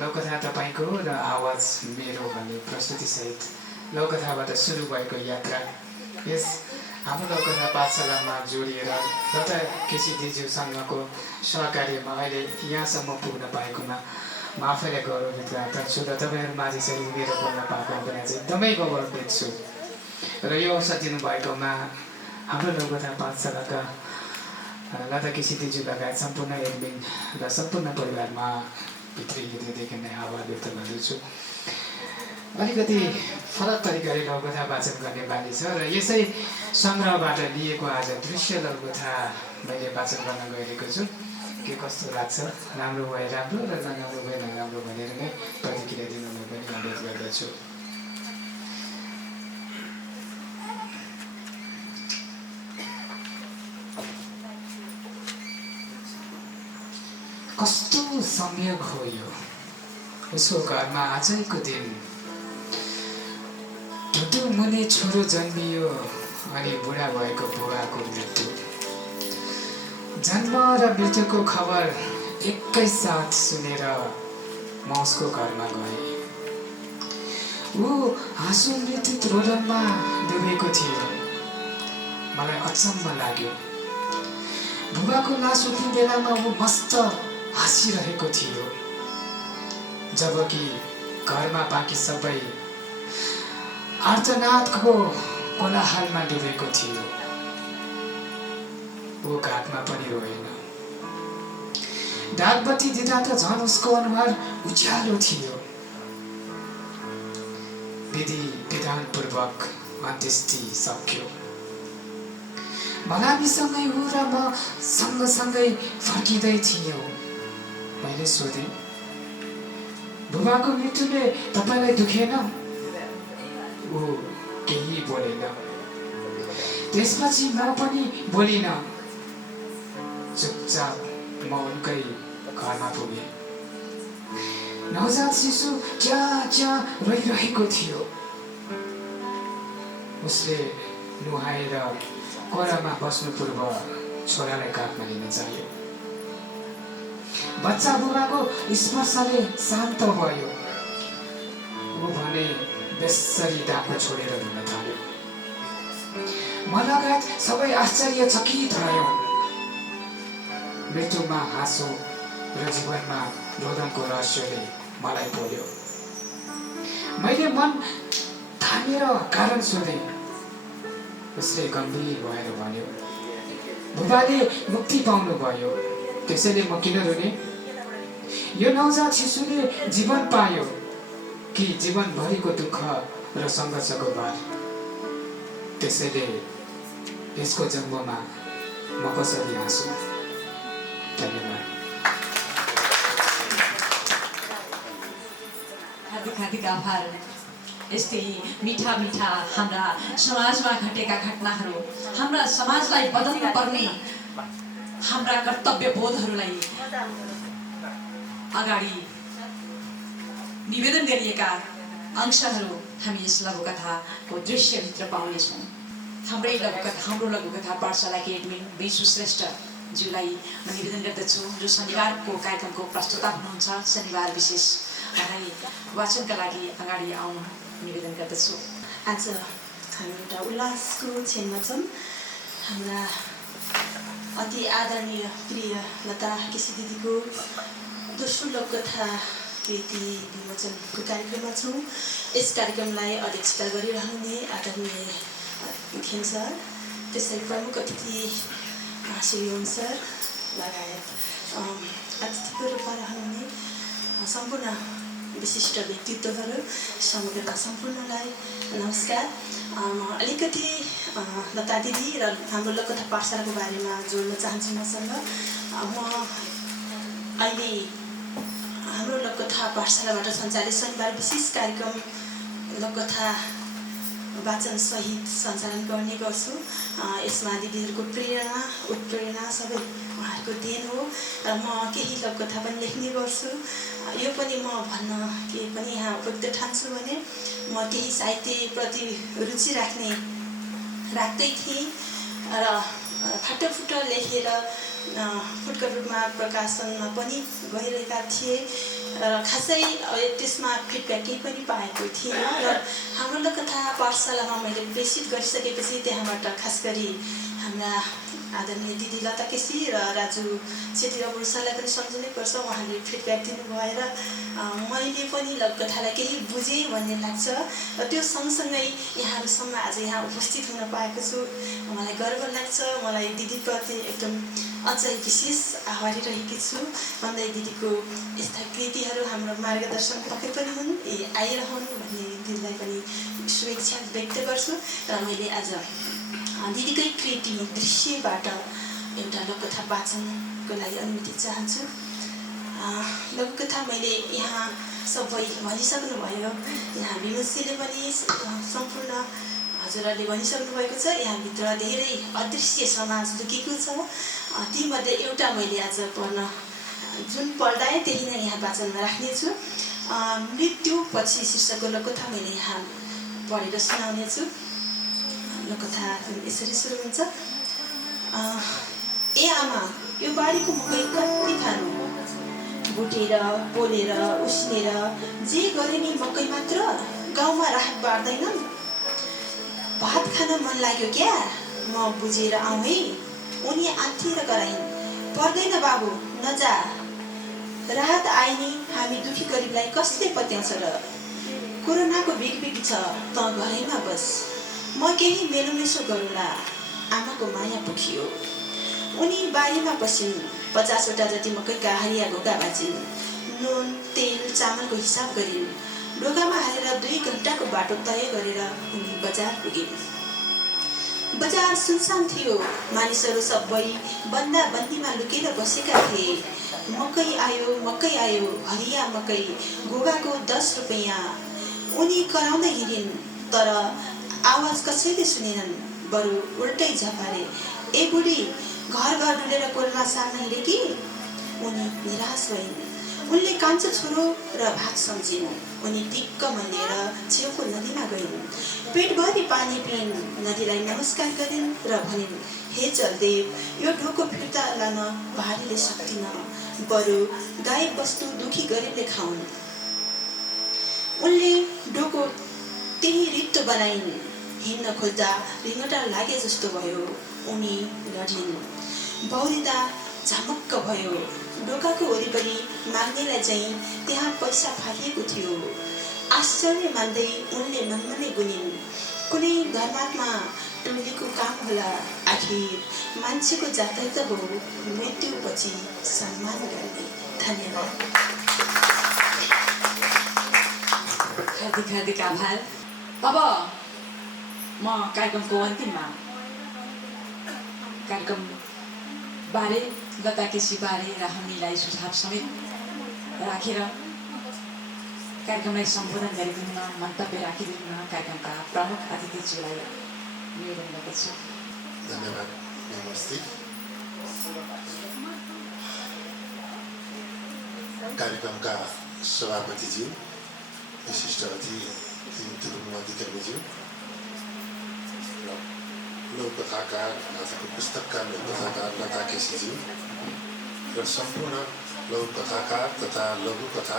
लौकथा तपाईँको र आवाज मेरो भन्ने प्रस्तुतिसहित लौकथाबाट सुरु भएको यात्रा यस हाम्रो लौकथा पाठशालामा जोडिएर लता केसी दिदीसँगको सहकार्यमा अहिले यहाँसम्म पुग्न पाएकोमा म आफैलाई गौरवित गर्छु र तपाईँहरू माझ चाहिँ उभिएर बोल्न पाएको पनि चाहिँ एकदमै गौरवित छु र यो अवसर दिनुभएकोमा हाम्रो लघुकथा पाठशालाका लता केसी दिदी लगायत सम्पूर्ण एडमिन र सम्पूर्ण परिवारमा भित्री हृदयदेखि नै आभार व्यक्त गर्दछु। अलिकति फरक तरिकाले लघुकथा वाचन गर्ने बानी छ र यसै सङ्ग्रहबाट लिएको आज दृश्य लघुकथा मैले वाचन गर्न गइरहेको छु। के कस्तो लाग्छ, राम्रो भए राम्रो र नराम्रो भए नराम्रो भनेर नै प्रतिक्रिया दिनु म पनि अनुरोध गर्दछु। कस्तो संयोग हो यो, उसको घरमा आजैको दिन टुटु मुनि छोरो जन्मियो अनि बुढा भएको बुवाको मृत्यु। जन्म र मृत्युको खबर एकैसाथ सुनेर म उसको घरमा गएँ। ऊ हाँसो मृत्यु रोदनमा डुबेको थियो। मलाई अचम्म लाग्यो। बुबाको लास उठ्ने बेलामा ऊ मस्त हाँसिरहेको थियो। जबकि घरमा बाँकी सबै आर्तनादको कोलाहलमा डुबेको थियो। ऊ घाटमा पनि रोएन। डाकबत्ती दिँदा त झन् उसको अनुहार उज्यालो थियो। विधि विधानपूर्वक अन्त्येष्टि सक्यो। मलामीसँगै ऊ र म सँगसँगै फर्किँदै थियौँ। मैले सोधेँ, बुबाको मृत्युले तपाईँलाई दुखेन? ऊ केही बोलेन। त्यसपछि म पनि बोलिन। चुपचाप म उनकै घरमा पुगेँ। नवजात शिशु च्या रोइरहेको थियो। उसले नुहाएर कोरामा बस्नु पूर्व छोरालाई काखमा लिन चाह्यो। बच्चा बुबाको स्पर्शले शान्त भयो। ऊ भने बेसरी डाको छोडेर रुन थाल्यो। म लगायत सबै आश्चर्यचकित भयौँ। मृत्युमा हाँसो र जीवनमा रोदनको रहस्यले मलाई बोल्यो। मैले मन थामेर कारण सोधेँ। उसले गम्भीर भएर भन्यो, बुबाले मुक्ति पाउनु भयो, त्यसैले म किन रुने? यो नवजात शिशुले जीवन पायो कि जीवनभरिको दुःख र सङ्घर्षको भार? त्यसैले यसको जन्ममा म कसरी हाँसु? धन्यवाद। हार्दिक आभार। यस्तै मिठा मिठा हाम्रा समाजमा घटेका घटनाहरू, हाम्रा समाजलाई बदल्न पर्ने हाम्रा कर्तव्य बोधहरूलाई अगाडि निवेदन गरिएका अंशहरू हामी यस लघुकथाको दृश्यभित्र पाउनेछौँ। हाम्रो लघुकथा पाठशालाकी एडमिन विशु श्रेष्ठज्यूलाई म निवेदन गर्दछु, जो शनिबारको कार्यक्रमको प्रस्तुता हुनुहुन्छ। शनिबार विशेष वाचनका लागि अगाडि आउनु निवेदन गर्दछु। आज हामी एउटा उल्लासको क्षणमा छौँ। हाम्रा अति आदरणीय प्रिय लता केसी दिदीको दोस्रो लोककथा कृति विमोचनको कार्यक्रममा छौँ। यस कार्यक्रमलाई अध्यक्षता गरिरहने आदरणीय खेम सर, त्यसै प्रमुख अतिथि श्री ओम सर लगायत अतिथिको रूपमा रहनुहुने सम्पूर्ण विशिष्ट व्यक्तित्वहरू, समग्रमा सम्पूर्णलाई नमस्कार। म अलिकति लता दिदी र हाम्रो लोककथा पाठशालाको बारेमा जोड्न चाहन्छु मसँग। म अहिले हाम्रो लोककथा पाठशालाबाट सञ्चालित शनिबार विशेष कार्यक्रम लोककथा वाचन सहित सञ्चालन गर्ने गर्छु। यसमा दिदीहरूको प्रेरणा उत्प्रेरणा सबै उहाँहरूको देन हो र म केही लोककथा पनि लेख्ने गर्छु। यो पनि म भन्न के पनि यहाँ उपयुक्त ठान्छु भने म केही साहित्यप्रति रुचि राख्दै थिएँ र फाटोफुटो लेखेर फुटकर रूपमा प्रकाशनमा पनि गइरहेका थिए र खासै त्यसमा फिडब्याक केही पनि पाएको थिएन। र हाम्रो लोककथा पाठशालामा मैले प्रेषित गरिसकेपछि त्यहाँबाट खास गरी हाम्रा आदरणीय दिदी लता केसी र राजु छेत्री सरलाई पनि सम्झनै पर्छ। उहाँले फिडब्याक दिनुभएर मैले पनि लोककथालाई केही बुझेँ भन्ने लाग्छ र त्यो सँगसँगै यहाँहरूसम्म आज यहाँ उपस्थित हुन पाएको छु। मलाई गर्व लाग्छ। मलाई दिदीप्रति एकदम अझै विशेष आभारी रहेकी छु भन्दै दिदीको यस्ता कृतिहरू हाम्रो मार्गदर्शन पक्कै पनि हुन्, आइरहन् भन्ने दिदीलाई पनि शुभेच्छा व्यक्त गर्छु। र मैले आज दिदीकै कृति दृश्यबाट एउटा लोककथा वाचनको लागि अनुमति चाहन्छु। लोककथा मैले यहाँ सबै भनिसक्नुभयो। यहाँ विमोचीले पनि सम्पूर्ण हजुरहरूले भनिसक्नु भएको छ। यहाँभित्र धेरै अदृश्य समाज लुकेको छ। तीमध्ये एउटा मैले आज पढ्न जुन पढाएँ त्यही नै यहाँ वाचनमा राख्नेछु। मृत्युपछि शीर्षकको लोककथा मैले यहाँ पढेर सुनाउनेछु। लोककथा यसरी सुरु हुन्छ। ए आमा, यो बारीको मकै कति खानु? भुटेर पोलेर उसिनेर जे गरे नि मकै मात्र, गाउँमा राहत बाँड्दैनन्। भात खान मन लाग्यो क्या? म बुझेर आउँ है। उनी आत्तिएर कराइन्, पर्दैन बाबु, नजा। राहत आए नि हामी दुखी गरिबलाई कसले पत्याउँछ र कोरोनाको बिगबिगी छ त घरैमा बस म केही मेलोमेसो गरौँला आमाको माया पोखियो उनी बारीमा पसिन् 50वटा जति मकैका हरिया घोगा भाजिन् नुन तेल चामलको हिसाब गरिन् ढोकामा हालेर 2 घण्टाको बाटो तय गरेर उनी बजार पुगिन् बजार सुनसान थियो मानिसहरू सबै बन्दाबन्दीमा लुकेर बसेका थिए मकै आयो हरिया मकै गोगाको 10 रुपैयाँ उनी कराउँदै हिँडिन् तर आवाज कसैले सुनेनन् बरु उल्टै झपारे ए बुढी घर डुलेर कोलमा सार्न हिँडे कि उनी निराश भइन् उनले कान्छो छोरो र भाग सम्झिन् उनी दिक्क मन लिएर छेउको नदीमा गइन् पेटभरि पानी पिइन् नदीलाई नमस्कार गरिन् र भनिन् हे जलदेव यो ढोको फिर्ता लान भारीले सक्दिन बरु गाई बस्तु दुखी गरिबले खाउन् उनले ढोको त्यही रित्तो बनाइन् हिँड्न खोज्दा रिङ्गटा लागे जस्तो भयो उनी लडिन् बौरिँदा झमक्क भयो ढोकाको वरिपरि माग्नेलाई चाहिँ त्यहाँ पैसा फालिएको थियो आश्चर्य मान्दै उनले मनमा नै गुनिन् कुनै धर्मात्मा टोलीको काम होला आखिर मान्छेको जातै त हो मृत्युपछि सम्मान गर्ने धन्यवाद हार्दिक आभार अब म कार्यक्रमको अन्तिममा कार्यक्रम बारे लता केसी बारे र हामीलाई सुझाव समेत राखेर कार्यक्रमलाई सम्बोधन गरिदिन मन्तव्य राखिदिन कार्यक्रमका प्रमुख अतिथिज्यूलाई निवेदन गर्दछु धन्यवाद नमस्ते कार्यक्रमका सभापतिज्यू विशिष्ट अतिथि तुरुङ अधिकारीज्यू लोककथाकार आजको पुस्तकका लोककथाकार लता केसीज्यू र सम्पूर्ण लघुकथाकार तथा लघुकथा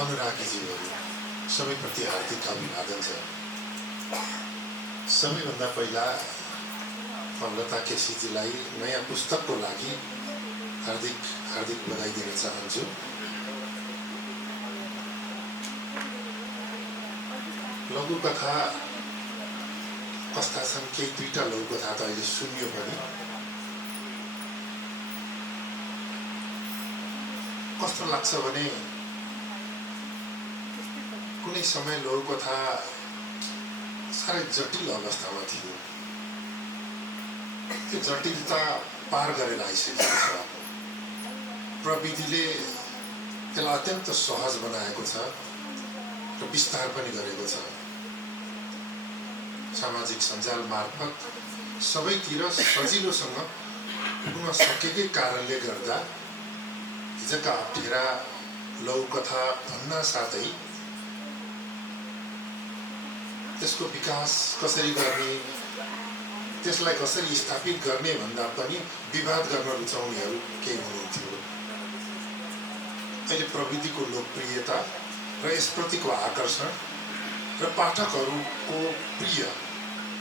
अनुरागीज्यूहरू सबैप्रति हार्दिक अभिवादन छ सबैभन्दा पहिला म लता केसीजीलाई नयाँ पुस्तकको लागि हार्दिक बधाई दिन चाहन्छु लघुकथा कस्ता छन् केही 2टा लघुकथा त अहिले सुनियो भने कस्तो लाग्छ भने कुनै समय लघुकथा साह्रै जटिल अवस्थामा थियो त्यो जटिलता पार गरेर आइसकेको छ प्रविधिले त्यसलाई अत्यन्त सहज बनाएको छ र विस्तार पनि गरेको छ सामाजिक सञ्जाल मार्फत सबैतिर सजिलोसँग पुग्न सकेकै कारणले गर्दा हिजोका अप्ठ्यारा लघुकथा भन्न साथै त्यसको विकास कसरी गर्ने त्यसलाई कसरी स्थापित गर्ने भन्दा पनि विवाद गर्न रुचाउनेहरू केही हुनुहुन्थ्यो अहिले प्रविधिको लोकप्रियता र यसप्रतिको आकर्षण र पाठकहरूको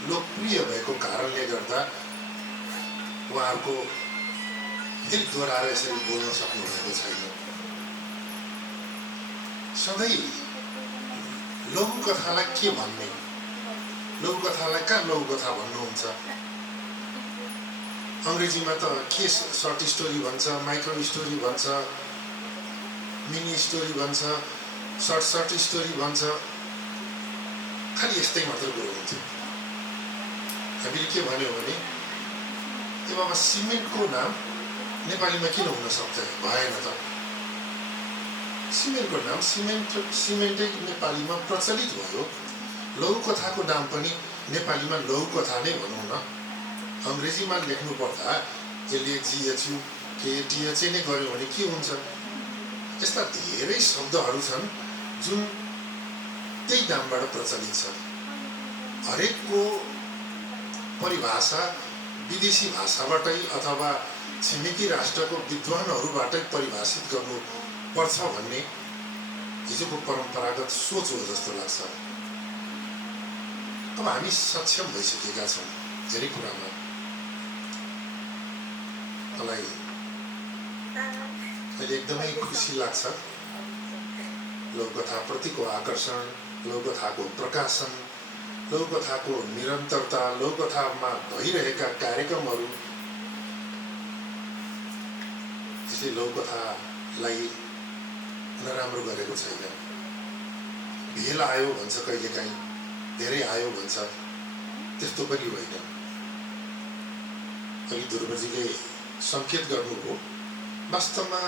लोकप्रिय भएको कारणले गर्दा उहाँहरूको फेरि दोहोऱ्याएर यसरी बोल्न सक्नुभएको छैन सधैँ लघुकथालाई के भन्ने लघुकथालाई कहाँ लघुकथा भन्नुहुन्छ अङ्ग्रेजीमा त के सर्ट स्टोरी भन्छ माइक्रो स्टोरी भन्छ मिनी स्टोरी भन्छ सर्ट स्टोरी भन्छ खालि यस्तै मात्र कुरो हुन्थ्यो हामीले के भन्यो भने त्यो बाबा सिमेन्टको नाम नेपालीमा किन हुन सक्छ भएन त सिमेन्टको नाम सिमेन्टै नेपालीमा प्रचलित भयो लघुकथाको नाम पनि नेपालीमा लघुकथा नै भनौँ न अङ्ग्रेजीमा लेख्नु पर्दा एलएचजिएचयु केटिएचए नै गर्यो भने के हुन्छ यस्ता धेरै शब्दहरू छन् जुन त्यही नामबाट प्रचलित छ हरेकको परिभाषा विदेशी भाषाबाटै अथवा छिमेकी राष्ट्रको विद्वानहरूबाटै परिभाषित गर्नुपर्छ भन्ने हिजोको परम्परागत सोच हो जस्तो लाग्छ अब हामी सक्षम भइसकेका छौँ धेरै कुरामा मलाई अहिले एकदमै खुसी लाग्छ। लघुकथाप्रतिको आकर्षण, लघुकथाको प्रकाशन, लघुकथाको निरन्तरता, लघुकथामा भइरहेका कार्यक्रमहरू, यसले लघुकथालाई नराम्रो गरेको छैन। भेल आयो भन्छ कहिलेकाहीँ, धेरै आयो भन्छ, त्यस्तो पनि होइन। अघि ध्रुवजीले सङ्केत गर्नुभयो, वास्तवमा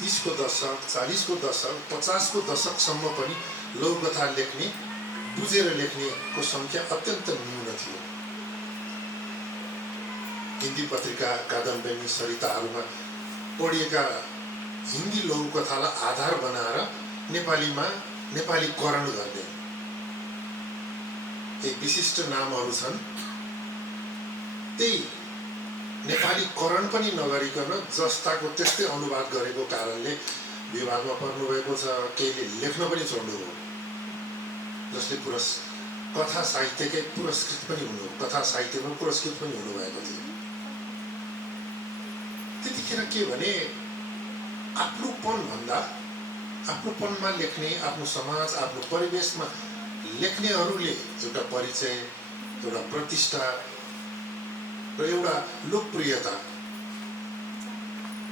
30 को दशक, 40 को दशक, 50 को दशकसम्म पनि लघुकथा लेख्ने, बुझेर लेख्नेको सङ्ख्या अत्यन्त न्यून थियो। हिन्दी पत्रिका, कादम्बनी, सरिताहरूमा पढिएका हिन्दी लघुकथालाई आधार बनाएर नेपालीमा नेपालीकरण गर्ने केही विशिष्ट नामहरू छन्। त्यही नेपालीकरण पनि नगरिकन जस्ताको त्यस्तै अनुवाद गरेको कारणले विवादमा पर्नुभएको छ। केहीले लेख्न पनि छोड्नुभयो, जसले कथा साहित्यकै पुरस्कृत पनि हुनु, कथा साहित्यमा पुरस्कृत पनि हुनुभएको थियो। त्यतिखेर के भने आफ्नोपन भन्दा आफ्नोपनमा लेख्ने, आफ्नो समाज, आफ्नो परिवेशमा लेख्नेहरूले एउटा परिचय, एउटा प्रतिष्ठा र एउटा लोकप्रियता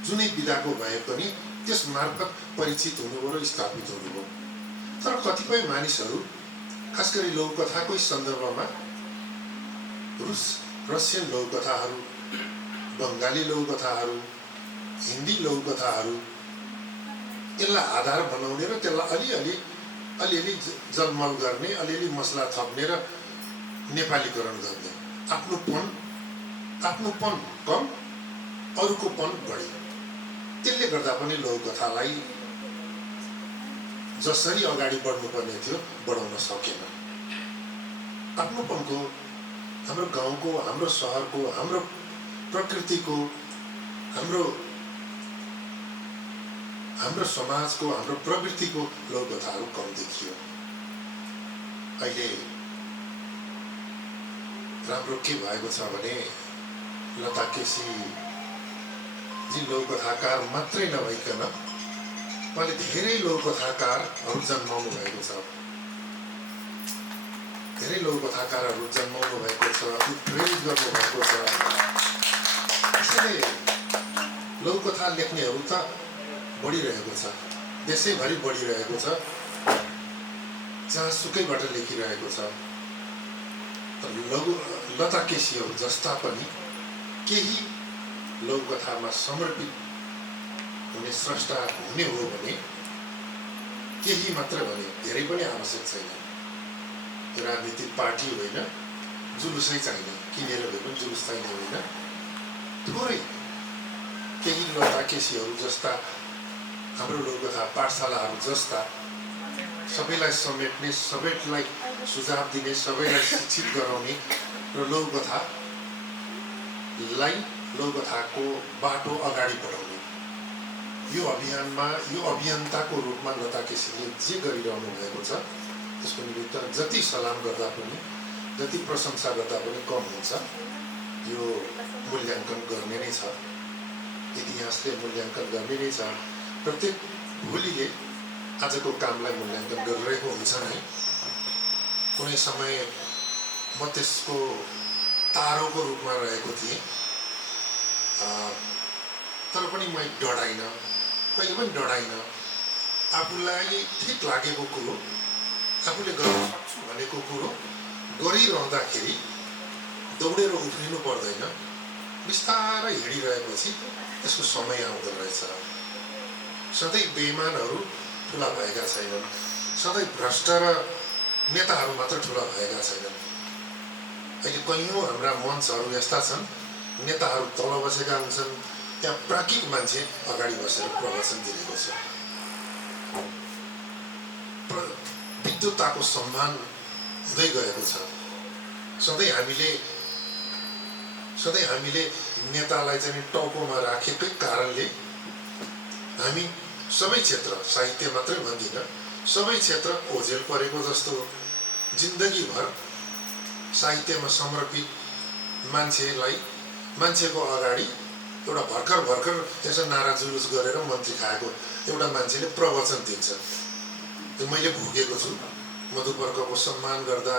जुनै विधाको भए पनि त्यस मार्फत परिचित हुनुभयो र स्थापित हुनुभयो। तर कतिपय मानिसहरू, खास गरी लघुकथाकै सन्दर्भमा रसियन लघुकथाहरू, बङ्गाली लघुकथाहरू, हिन्दी लघुकथाहरू, यसलाई आधार बनाउने र त्यसलाई अलिअलि जलमल गर्ने, अलिअलि मसला थप्ने र नेपालीकरण गर्ने। आफ्नोपन कम, अरूकोपन बढी। त्यसले गर्दा पनि लघुकथालाई जसरी अगाडि बढ्नुपर्ने थियो बढाउन सकेन। आफ्नोपनको, हाम्रो गाउँको, हाम्रो सहरको, हाम्रो प्रकृतिको, हाम्रो समाजको, हाम्रो प्रवृत्तिको लघुकथाहरू कम देखियो। अहिले राम्रो के भएको छ भने लता केसीजी लघुकथाकार मात्रै नभइकन उहाँले धेरै लघुकथाकारहरू जन्माउनु भएको छ। धेरै लघुकथाकारहरू जन्माउनु भएको छ, उत्प्रेरित गर्नुभएको छ। त्यसैले लघुकथा लेख्नेहरू त बढिरहेको छ, देशैभरि बढिरहेको छ, जहाँसुकैबाट लेखिरहेको छ। तर लता केसीहरू जस्ता पनि केही लघुकथामा समर्पित हुने स्रष्टा हुने हो भने, केही मात्र भने धेरै पनि आवश्यक छैन। राजनीतिक पार्टी होइन, जुलुसै चाहिने, किनेर भए पनि जुलुस चाहिने होइन। थोरै केही लता केसीहरू जस्ता, हाम्रो लघुकथा पाठशालाहरू जस्ता सबैलाई समेट्ने, सबैलाई सुझाव दिने, सबैलाई शिक्षित गराउने र लघुकथाको बाटो अगाडि बढाउने, यो अभियानमा, यो अभियन्ताको रूपमा लता केसीले जे गरिरहनु भएको छ त्यसको निमित्त जति सलाम गर्दा पनि, जति प्रशंसा गर्दा पनि कम हुन्छ। यो मूल्याङ्कन गर्ने नै छ, इतिहासले मूल्याङ्कन गर्ने नै छ। प्रत्येक भोलिले आजको कामलाई मूल्याङ्कन गरिरहेको हुन्छ नै। कुनै समय म त्यसको तारोको रूपमा रहेको थिएँ, तर पनि म डराइनँ, कहिले पनि डराइनँ। आफूलाई ठिक लागेको कुरो, आफूले गर्न सक्छु भनेको कुरो गरिरहँदाखेरि दौडेर उफ्रिनु पर्दैन। बिस्तारै हिँडिरहेपछि त्यसको समय आउँदो रहेछ। सधैँ बेइमानहरू ठुला भएका छैनन्, सधैँ भ्रष्ट र नेताहरू मात्र ठुला भएका छैनन्। अहिले कैयौँ हाम्रा मञ्चहरू यस्ता छन्, नेताहरू तल बसेका हुन्छन्, त्यहाँ प्राज्ञिक मान्छे अगाडि बसेर प्रवचन दिएको छ। विद्वताको सम्मान हुँदै गएको छ। सधैँ हामीले नेतालाई चाहिँ टाउकोमा राखेकै कारणले हामी सबै क्षेत्र, साहित्य मात्रै भन्दिनँ, सबै क्षेत्र ओझेल परेको जस्तो जिन्दगीभर साहित्यमा समर्पित मान्छेको अगाडि एउटा भर्खर यसो नारा जुलुस गरेर मन्त्री खाएको एउटा मान्छेले प्रवचन दिन्छ। त्यो मैले भोगेको छु। मधुपर्कको सम्मान गर्दा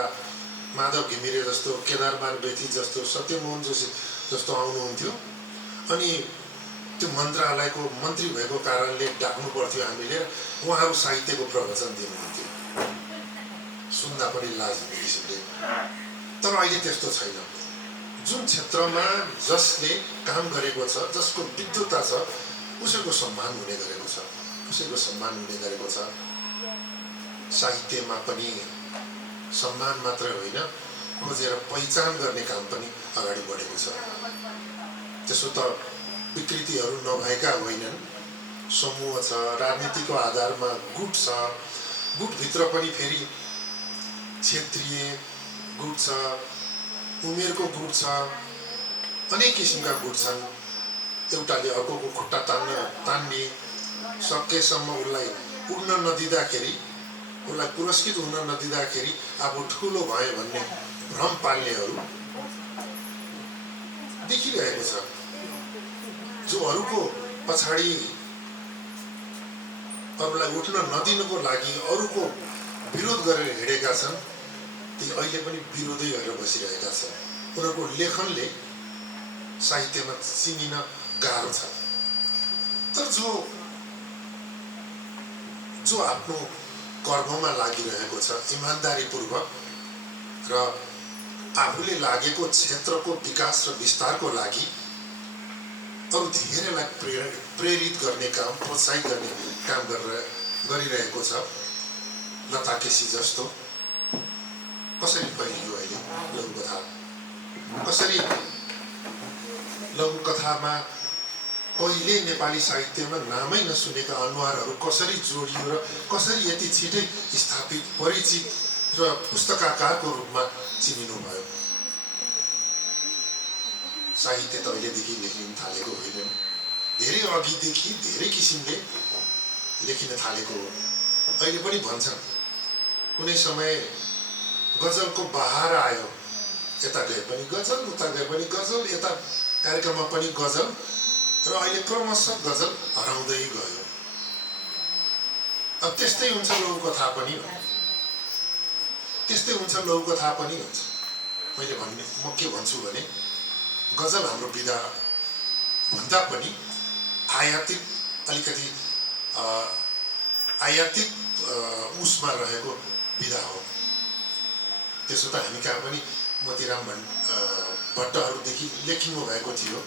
माधव घिमिरे जस्तो, केदारमान बेथी जस्तो, सत्यमोहन जोशी जस्तो आउनुहुन्थ्यो। अनि त्यो मन्त्रालयको मन्त्री भएको कारणले डाक्नु पर्थ्यो हामीले। उहाँहरू साहित्यको प्रवचन दिनुहुन्थ्यो, सुन्दा पनि लाज हुने किसिमले। तर अहिले त्यस्तो छैन। जुन क्षेत्रमा जसले काम गरेको छ, जसको विद्वता छ, उसैको सम्मान हुने गरेको छ, उसैको सम्मान हुने गरेको छ। साहित्यमा पनि सम्मान मात्रै होइन, खोजेर पहिचान गर्ने काम पनि अगाडि बढेको छ। त्यसो त विकृतिहरू नभएका होइनन्। समूह छ, राजनीतिको आधारमा गुट छ, गुटभित्र पनि फेरि क्षेत्रीय गुट छ, उमेरको गुट छ, अनेक किसिमका गुट छन्। एउटाले अर्कोको खुट्टा तान्ने, सकेसम्म उसलाई उड्न नदिँदाखेरि, उसलाई पुरस्कृत हुन नदिँदाखेरि आफू ठुलो भए भन्ने भ्रम पाल्नेहरू देखिरहेको छ। जो अरूको पछाडि अरूलाई उठ्न नदिनुको लागि अरूको विरोध गरेर हिँडेका छन्, ती अहिले पनि विरोधै गरेर बसिरहेका छन्। उनीहरूको लेखनले साहित्यमा चिनिन गाह्रो छ। तर जो आफ्नो कर्ममा लागिरहेको छ इमान्दारीपूर्वक र आफूले लागेको क्षेत्रको विकास र विस्तारको लागि अरू धेरैलाई प्रेरित गर्ने काम, प्रोत्साहित गर्ने काम गरिरहेको छ। लता केसी जस्तो कसरी फैलियो अहिले लघुकथा, कसरी लघुकथामा कहिले नेपाली साहित्यमा नामै नसुनेका अनुहारहरू कसरी जोडियो र कसरी यति छिटै स्थापित, परिचित र पुस्तकाकारको रूपमा चिनिनु भयो। साहित्य त अहिलेदेखि लेखिन थालेको होइन, धेरै अघिदेखि धेरै किसिमले लेखिन थालेको हो। अहिले पनि भन्छन्, कुनै समय गजलको बहार आयो, यता गए पनि गजल, उता गए पनि गजल, यता कार्यक्रममा पनि गजल, र अहिले क्रमशः गजल हराउँदै गयो। अब त्यस्तै हुन्छ लघुकथा पनि, त्यस्तै हुन्छ लघुकथा पनि हुन्छ। म के भन्छु भने गजल हाम्रो विधा भन्दा पनि आयातित, अलिकति आयातित उसमा रहेको विधा हो। त्यसो त हामी कहाँ पनि मोतीराम भट्टहरूदेखि लेखिनु भएको थियो।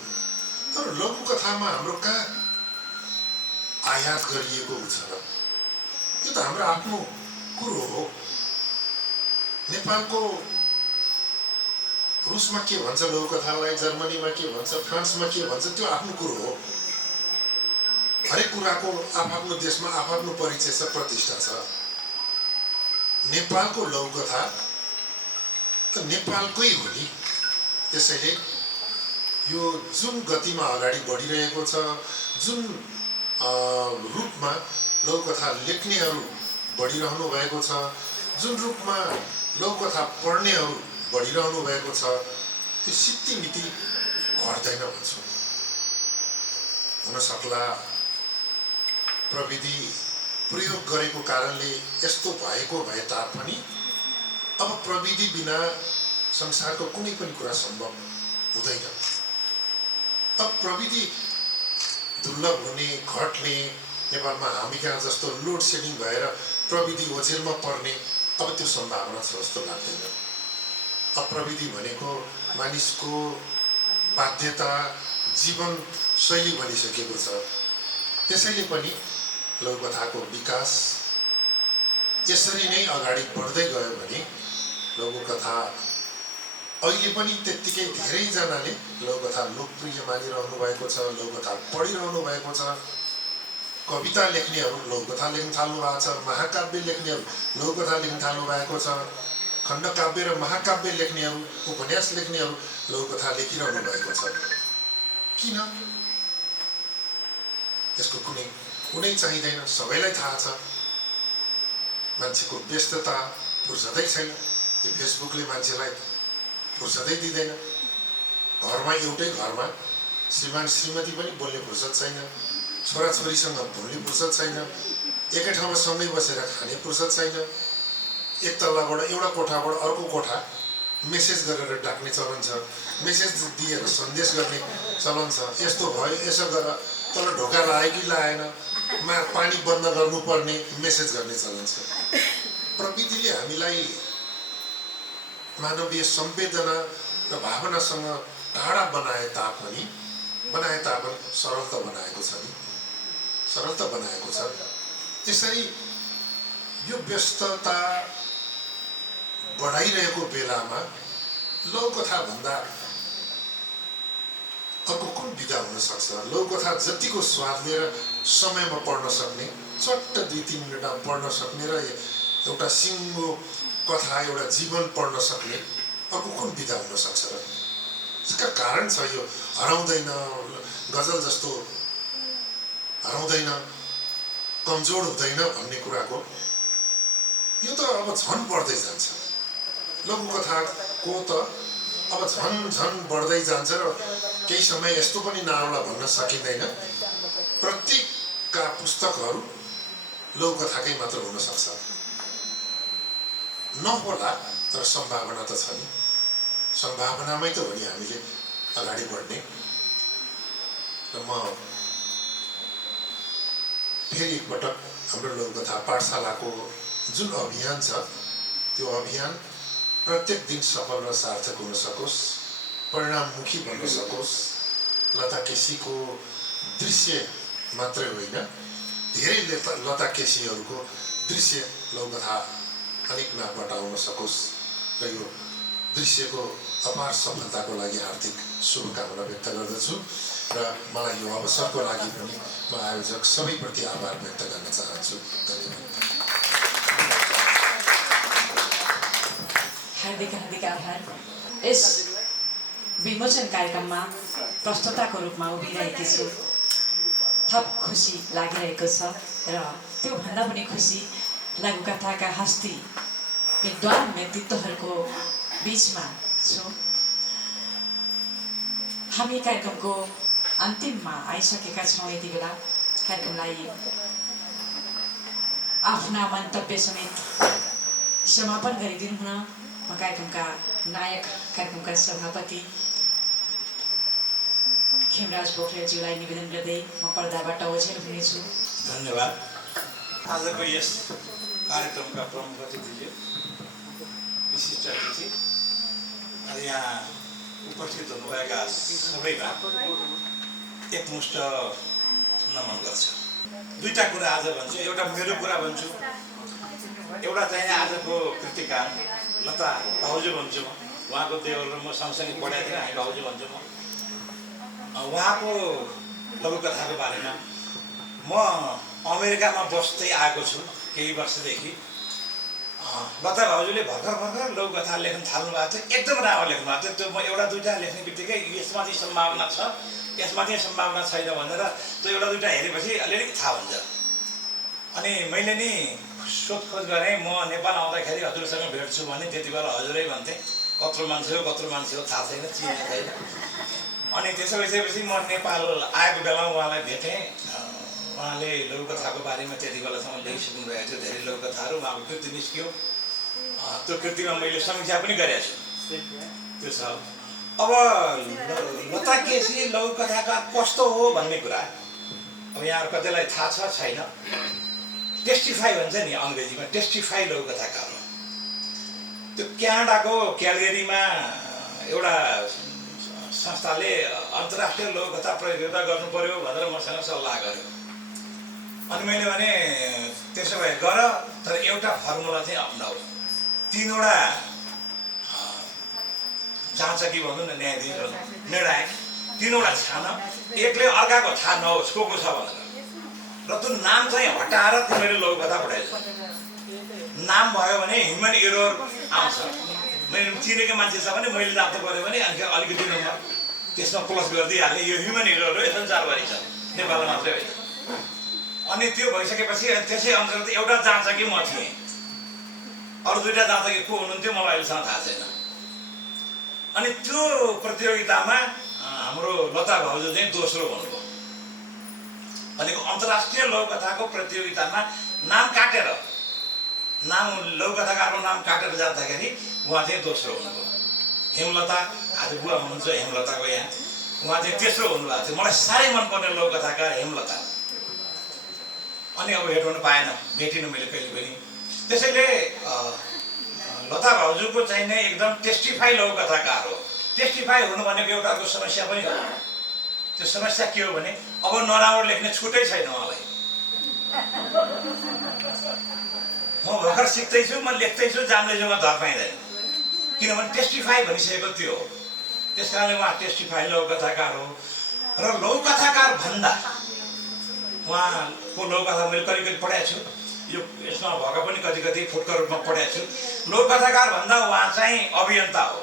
तर लघुकथामा हाम्रो कहाँ आयात गरिएको हुन्छ र? यो त हाम्रो आफ्नो कुरो हो। नेपालको रुसमा के भन्छ लघुकथालाई, जर्मनीमा के भन्छ, फ्रान्समा के भन्छ, त्यो आफ्नो कुरो हो। हरेक कुराको आफ्नो देशमा आफ्नो परिचय छ, प्रतिष्ठा छ। नेपालको लघुकथा त नेपालकै हो नि। त्यसैले यो जुन गतिमा अगाडि बढिरहेको छ, जुन रूपमा लघुकथा लेख्नेहरू बढिरहनु भएको छ, जुन रूपमा लघुकथा पढ्नेहरू बढिरहनु भएको छ, त्यो सित्तिमिति घट्दैन भन्छु। हुन सक्ला प्रविधि प्रयोग गरेको कारणले यस्तो भएको भए तापनि अब प्रविधि बिना संसारको कुनै पनि कुरा सम्भव हुँदैन। अब प्रविधि दुर्लभ हुने, घट्ने, नेपालमा हामी कहाँ जस्तो लोड सेडिङ भएर प्रविधि ओझेलमा पर्ने, अब त्यो सम्भावना छ जस्तो लाग्दैन। अब प्रविधि भनेको मानिसको बाध्यता, जीवन शैली बनिसकेको छ। त्यसैले पनि लघुकथाको विकास यसरी नै अगाडि बढ्दै गयो भने लघुकथा अहिले पनि त्यत्तिकै धेरैजनाले लघुकथा लोकप्रिय मानिरहनु भएको छ, लघुकथा पढिरहनु भएको छ। कविता लेख्नेहरू लघुकथा लेख्न थाल्नु भएको छ, महाकाव्य लेख्नेहरू लघुकथा लेख्न थाल्नु भएको छ, खण्डकाव्य र महाकाव्य लेख्नेहरू, उपन्यास लेख्नेहरू लघुकथा लेखिरहनु भएको छ। किन? यसको कुनै चाहिँदैन, सबैलाई थाहा छ। मान्छेको व्यस्तता, फुर्सदै छैन। यो फेसबुकले मान्छेलाई फुर्सदै दिँदैन। घरमा एउटै घरमा श्रीमान श्रीमती पनि बोल्ने फुर्सद छैन, छोराछोरीसँग बोल्ने फुर्सद छैन, एकै ठाउँमा सँगै बसेर खाने फुर्सद छैन। एक तल्लाबाट एउटा कोठाबाट अर्को कोठा मेसेज गरेर डाक्ने चलन छ, मेसेज दिएर सन्देश गर्ने चलन छ। यस्तो भयो, यसो गर, तल ढोका लायो कि लाएन, पानी बन्द गर्नुपर्ने मेसेज गर्ने चलन छ। प्रविधिले हामीलाई मानवीय संवेदना र भावनासँग टाढा बनाए तापनि सरलता बनाएको छ नि, सरलता बनाएको छ। त्यसरी यो व्यस्तता बढाइरहेको बेलामा लौकथाभन्दा अर्को कुन विधा हुन सक्छ? लौकथा जतिको स्वाद लिएर समयमा पढ्न सक्ने, चट्ट 2-3 मिनटमा पढ्न सक्ने र एउटा सिङ्गो कथा, एउटा जीवन पढ्न सक्ने अर्को कुन विधा हुन सक्छ र? यसका कारण छ यो हराउँदैन, गजल जस्तो हराउँदैन, कमजोर हुँदैन भन्ने कुराको। यो त अब झन् बढ्दै जान्छ, लघुकथाको त अब झन् बढ्दै जान्छ र केही समय यस्तो पनि नआउला भन्न सकिँदैन। प्रत्येकका पुस्तकहरू लघुकथाकै मात्र हुन सक्छ, नहोला, तर सम्भावना त छ नि। सम्भावनामै त हो नि हामीले अगाडि बढ्ने। र म फेरि एकपटक हाम्रो लघुकथा पाठशालाको जुन अभियान छ, त्यो अभियान प्रत्येक दिन सफल र सार्थक हुन सकोस्, परिणाममुखी बन्न सकोस्। लता केसीको दृश्य मात्रै होइन, धेरै लता केसीहरूको दृश्य लघुकथा अनेक नामबाट आउन सकोस् र यो दृश्यको अपार सफलताको लागि हार्दिक शुभकामना व्यक्त गर्दछु। र मलाई यो अवसरको लागि पनि म आयोजक सबैप्रति आभार व्यक्त गर्न चाहन्छु। धन्यवाद। हार्दिक आभार। यस विमोचन कार्यक्रममा प्रस्तुताको रूपमा उभिरहेकी छु। थप खुसी लागिरहेको छ र त्योभन्दा पनि खुसी लघुकथाका हस्ती विद्वान व्यक्तित्वहरूको बीचमा छु। हामी कार्यक्रमको अन्तिममा आइसकेका छौँ। यति बेला कार्यक्रमलाई आफ्ना मन्तव्य समेत समापन गरिदिनु हुन म कार्यक्रमका नायक, कार्यक्रमका सभापति खेमराज पोखरेलज्यूलाई निवेदन गर्दै म पर्दाबाट ओझेल हुनेछु। धन्यवाद। आजको यस कार्यक्रमका प्रमुख अतिथिज्यू, विशिष्ट अतिथि, यहाँ उपस्थित हुनुभएका सबैका एकमुष्ट नमन गर्छु। दुईटा कुरा आज भन्छु, एउटा मेरो कुरा भन्छु, एउटा चाहिँ आजको कृतिकार लता भाउजू भन्छु। म उहाँको देवर र म सँगसँगै पढाएको थिएँ, हामी भाउजू भन्छु। म उहाँको लघुकथाको बारेमा म अमेरिकामा बस्दै आएको छु केही वर्षदेखि। लता भाउजूले भर्खर लघुकथा लेख्न थाल्नु भएको थियो, एकदम राम्रो लेख्नु भएको थियो। त्यो म एउटा दुईवटा लेख्ने बित्तिकै यसमाथि सम्भावना छ, यसमाथि सम्भावना छैन भनेर त्यो एउटा दुईवटा हेरेपछि अलिअलि थाहा हुन्छ। अनि मैले नि सोधखोज गरेँ, म नेपाल आउँदाखेरि हजुरसँग भेट्छु भने त्यति बेला हजुरै भन्थेँ। कत्रो मान्छे हो थाहा छैन, चिनेको छैन। अनि त्यसो भइसकेपछि म नेपाल आएको बेलामा उहाँलाई भेटेँ। उहाँले लघुकथाको बारेमा त्यति बेलासम्म लेखिसक्नु भएको थियो, धेरै लघुकथाहरू। उहाँको कृति निस्क्यो, त्यो कृतिमा मैले समीक्षा पनि गरेको छु। त्यो छ। अब लता केसी लघुकथाका कस्तो हो भन्ने कुरा अब यहाँहरू कतिलाई थाहा छ छैन। टेस्टिफाई भन्छ नि अङ्ग्रेजीमा, टेस्टिफाई लघुकथाकार हो। त्यो क्यानाडाको क्यालगरीमा एउटा संस्थाले अन्तर्राष्ट्रिय लघुकथा प्रतियोगिता गर्नु पर्यो भनेर मसँग सल्लाह गर्यो। अनि मैले भने त्यसो भए गर, तर एउटा फर्मुला चाहिँ अपनाऊ। 3वटा जान्छ कि भनौँ न, न्यायाधीश निर्णायक 3वटा छान, एकले अर्काको थाहा नहोस् को छ भनेर। र त्यो नाम चाहिँ हटाएर तिमीले लघुकथा पठाइदियो। नाम भयो भने ह्युमन एरर आउँछ। मैले चिनेको मान्छे छ भने मैले जान्नु पऱ्यो भने अलिकति नम्बर त्यसमा प्लस गरिदिइहालेँ। यो ह्युमन एरर हो, यो संसारभरि छ, नेपालमा मात्रै होइन। अनि त्यो भइसकेपछि त्यसै अन्तर्गत एउटा जान्छ कि म थिएँ, अरू दुईवटा जान्छ कि को हुनुहुन्थ्यो मलाई अहिलेसम्म थाहा छैन। अनि त्यो प्रतियोगितामा हाम्रो लता भाउजू चाहिँ दोस्रो हुनुभयो। भनेको अन्तर्राष्ट्रिय लौकथाको प्रतियोगितामा नाम काटेर लौकथाकारको नाम काटेर जाँदाखेरि उहाँ चाहिँ दोस्रो हुनुभयो। हेमलता आज बुवा हुनुहुन्छ हेमलताको यहाँ, उहाँ चाहिँ तेस्रो हुनुभएको थियो। मलाई साह्रै मनपर्ने लौकथाकार हेमलता। अनि अब भेट्नु पाएन, भेटिनँ मैले कहिले पनि। त्यसैले लता भाउजूको चाहिँ नै एकदम टेस्टिफाई लौकथाकार हो। टेस्टिफाई हुनु भनेको एउटा अर्को समस्या पनि हो। त्यो समस्या के हो भने अब नराम्रो लेख्ने छुटै छैन उहाँलाई। म भर्खर सिक्दैछु, म लेख्दैछु, जान्दैछु, म धर पाइँदैन। किनभने टेस्टिफाई भनिसकेको त्यो हो। त्यस कारणले उहाँ टेस्टिफाई लौकथाकार हो। र लौकथाकार भन्दा उहाँको लौकथा मैले कहिले कहिले पढाएको छु, यो यसमा भएका पनि कति कति फुटको रूपमा पढाएको छु। लौकथाकार भन्दा उहाँ चाहिँ अभियन्ता हो,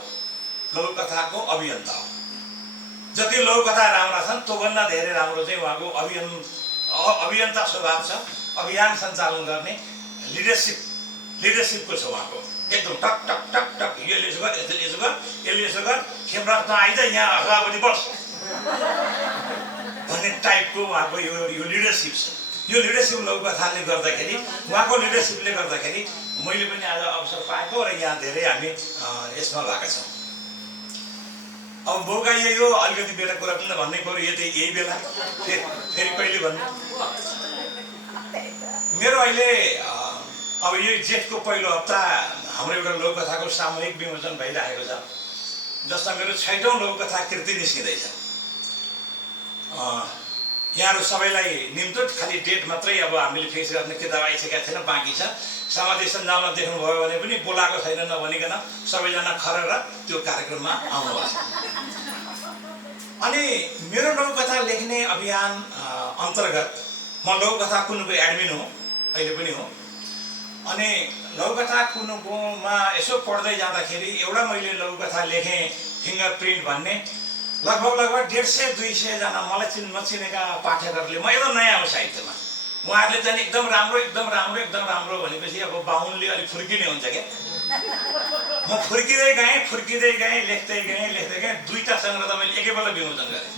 लौकथाको अभियन्ता हो। जति लौकथा राम्रा छन् त्योभन्दा धेरै राम्रो चाहिँ उहाँको अभियन्ता स्वभाव छ। अभियान सञ्चालन गर्ने लिडरसिपको छ उहाँको। एकदम टक टक टक टक यसले यसो गर, यसले यसो गर, यसले यसो गर, खेमराज आइज यहाँ अगाडि बस भन्ने टाइपको उहाँको यो लिडरसिप छ। यो लिडरसिप लौकथाले गर्दाखेरि, उहाँको लिडरसिपले गर्दाखेरि मैले पनि आज अवसर पाएको र यहाँ धेरै हामी यसमा भएका छौँ। अब मौका यही हो, अलिकति बेला कुरा पनि भन्नै पऱ्यो। यही बेला फेरि कहिले भन्नु। मेरो अहिले अब यो जेठको पहिलो हप्ता हाम्रो एउटा लौकथाको सामूहिक विमोचन भइरहेको छ, जसमा मेरो 6औं लौकथा कृति निस्किँदैछ। यहाँहरू सबैलाई निम्तो, खालि डेट मात्रै अब हामीले फिक्स गर्ने किताब आइसकेका छैन, बाँकी छ। सामाजिक सञ्जालमा देख्नुभयो भने पनि बोलाएको छैन नभनिकन सबैजना खरेर त्यो कार्यक्रममा आउनुभएको छ। अनि मेरो लौकथा लेख्ने अभियान अन्तर्गत म लौकथा कुनुको एडमिन हो, अहिले पनि हो। अनि लौकथा कुनुकोमा यसो पढ्दै जाँदाखेरि एउटा मैले लौकथा लेखेँ, फिङ्गर प्रिन्ट भन्ने। लगभग 150-200 जना मलाई नचिनेका पाठकहरूले, म एकदम नयाँ हो साहित्यमा, उहाँहरूले चाहिँ एकदम राम्रो एकदम राम्रो एकदम राम्रो भनेपछि अब बाहुनले अलिक फुर्किने हुन्छ क्या। म फुर्किँदै गएँ, लेख्दै गएँ। 2टा सङ्ग्रह त मैले एकैपल्ट विमोचन गरेँ।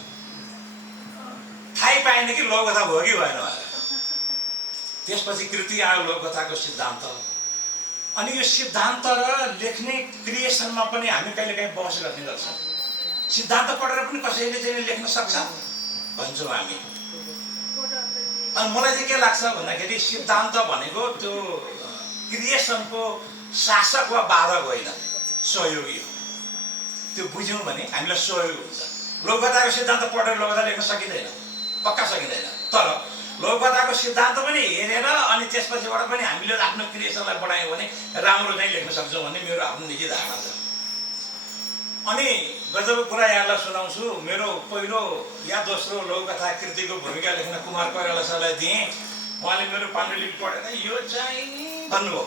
थाहै पाएन कि लौकथा भयो कि भएन भनेर। त्यसपछि कृति आयो लौकथाको सिद्धान्त। अनि यो सिद्धान्त र लेख्ने क्रिएसनमा पनि हामी कहिलेकाहीँ बहस गर्ने गर्छौँ। सिद्धान्त पढेर पनि कसैले चाहिँ लेख्न सक्छ भन्छौँ हामी। अनि मलाई चाहिँ के लाग्छ भन्दाखेरि सिद्धान्त भनेको त्यो क्रिएसनको शासक वा बाधक होइन, सहयोगी हो। त्यो बुझ्यौँ भने हामीलाई सहयोग हुन्छ। लौकथाको सिद्धान्त पढेर लौकथा लेख्न सकिँदैन, पक्का सकिँदैन। तर लौकथाको सिद्धान्त पनि हेरेर अनि त्यसपछिबाट पनि हामीले आफ्नो क्रिएसनलाई बढायौँ भने राम्रो चाहिँ लेख्न सक्छौँ भन्ने मेरो आफ्नो निजी धारणा छ। अनि गजबको कुरा यहाँलाई सुनाउँछु। मेरो पहिलो या दोस्रो लौकथा कृतिको भूमिका लेख्न कुमार कोइराला सरलाई दिएँ। उहाँले मेरो पाण्डुलिपि पढेर यो चाहिँ भन्नुभयो।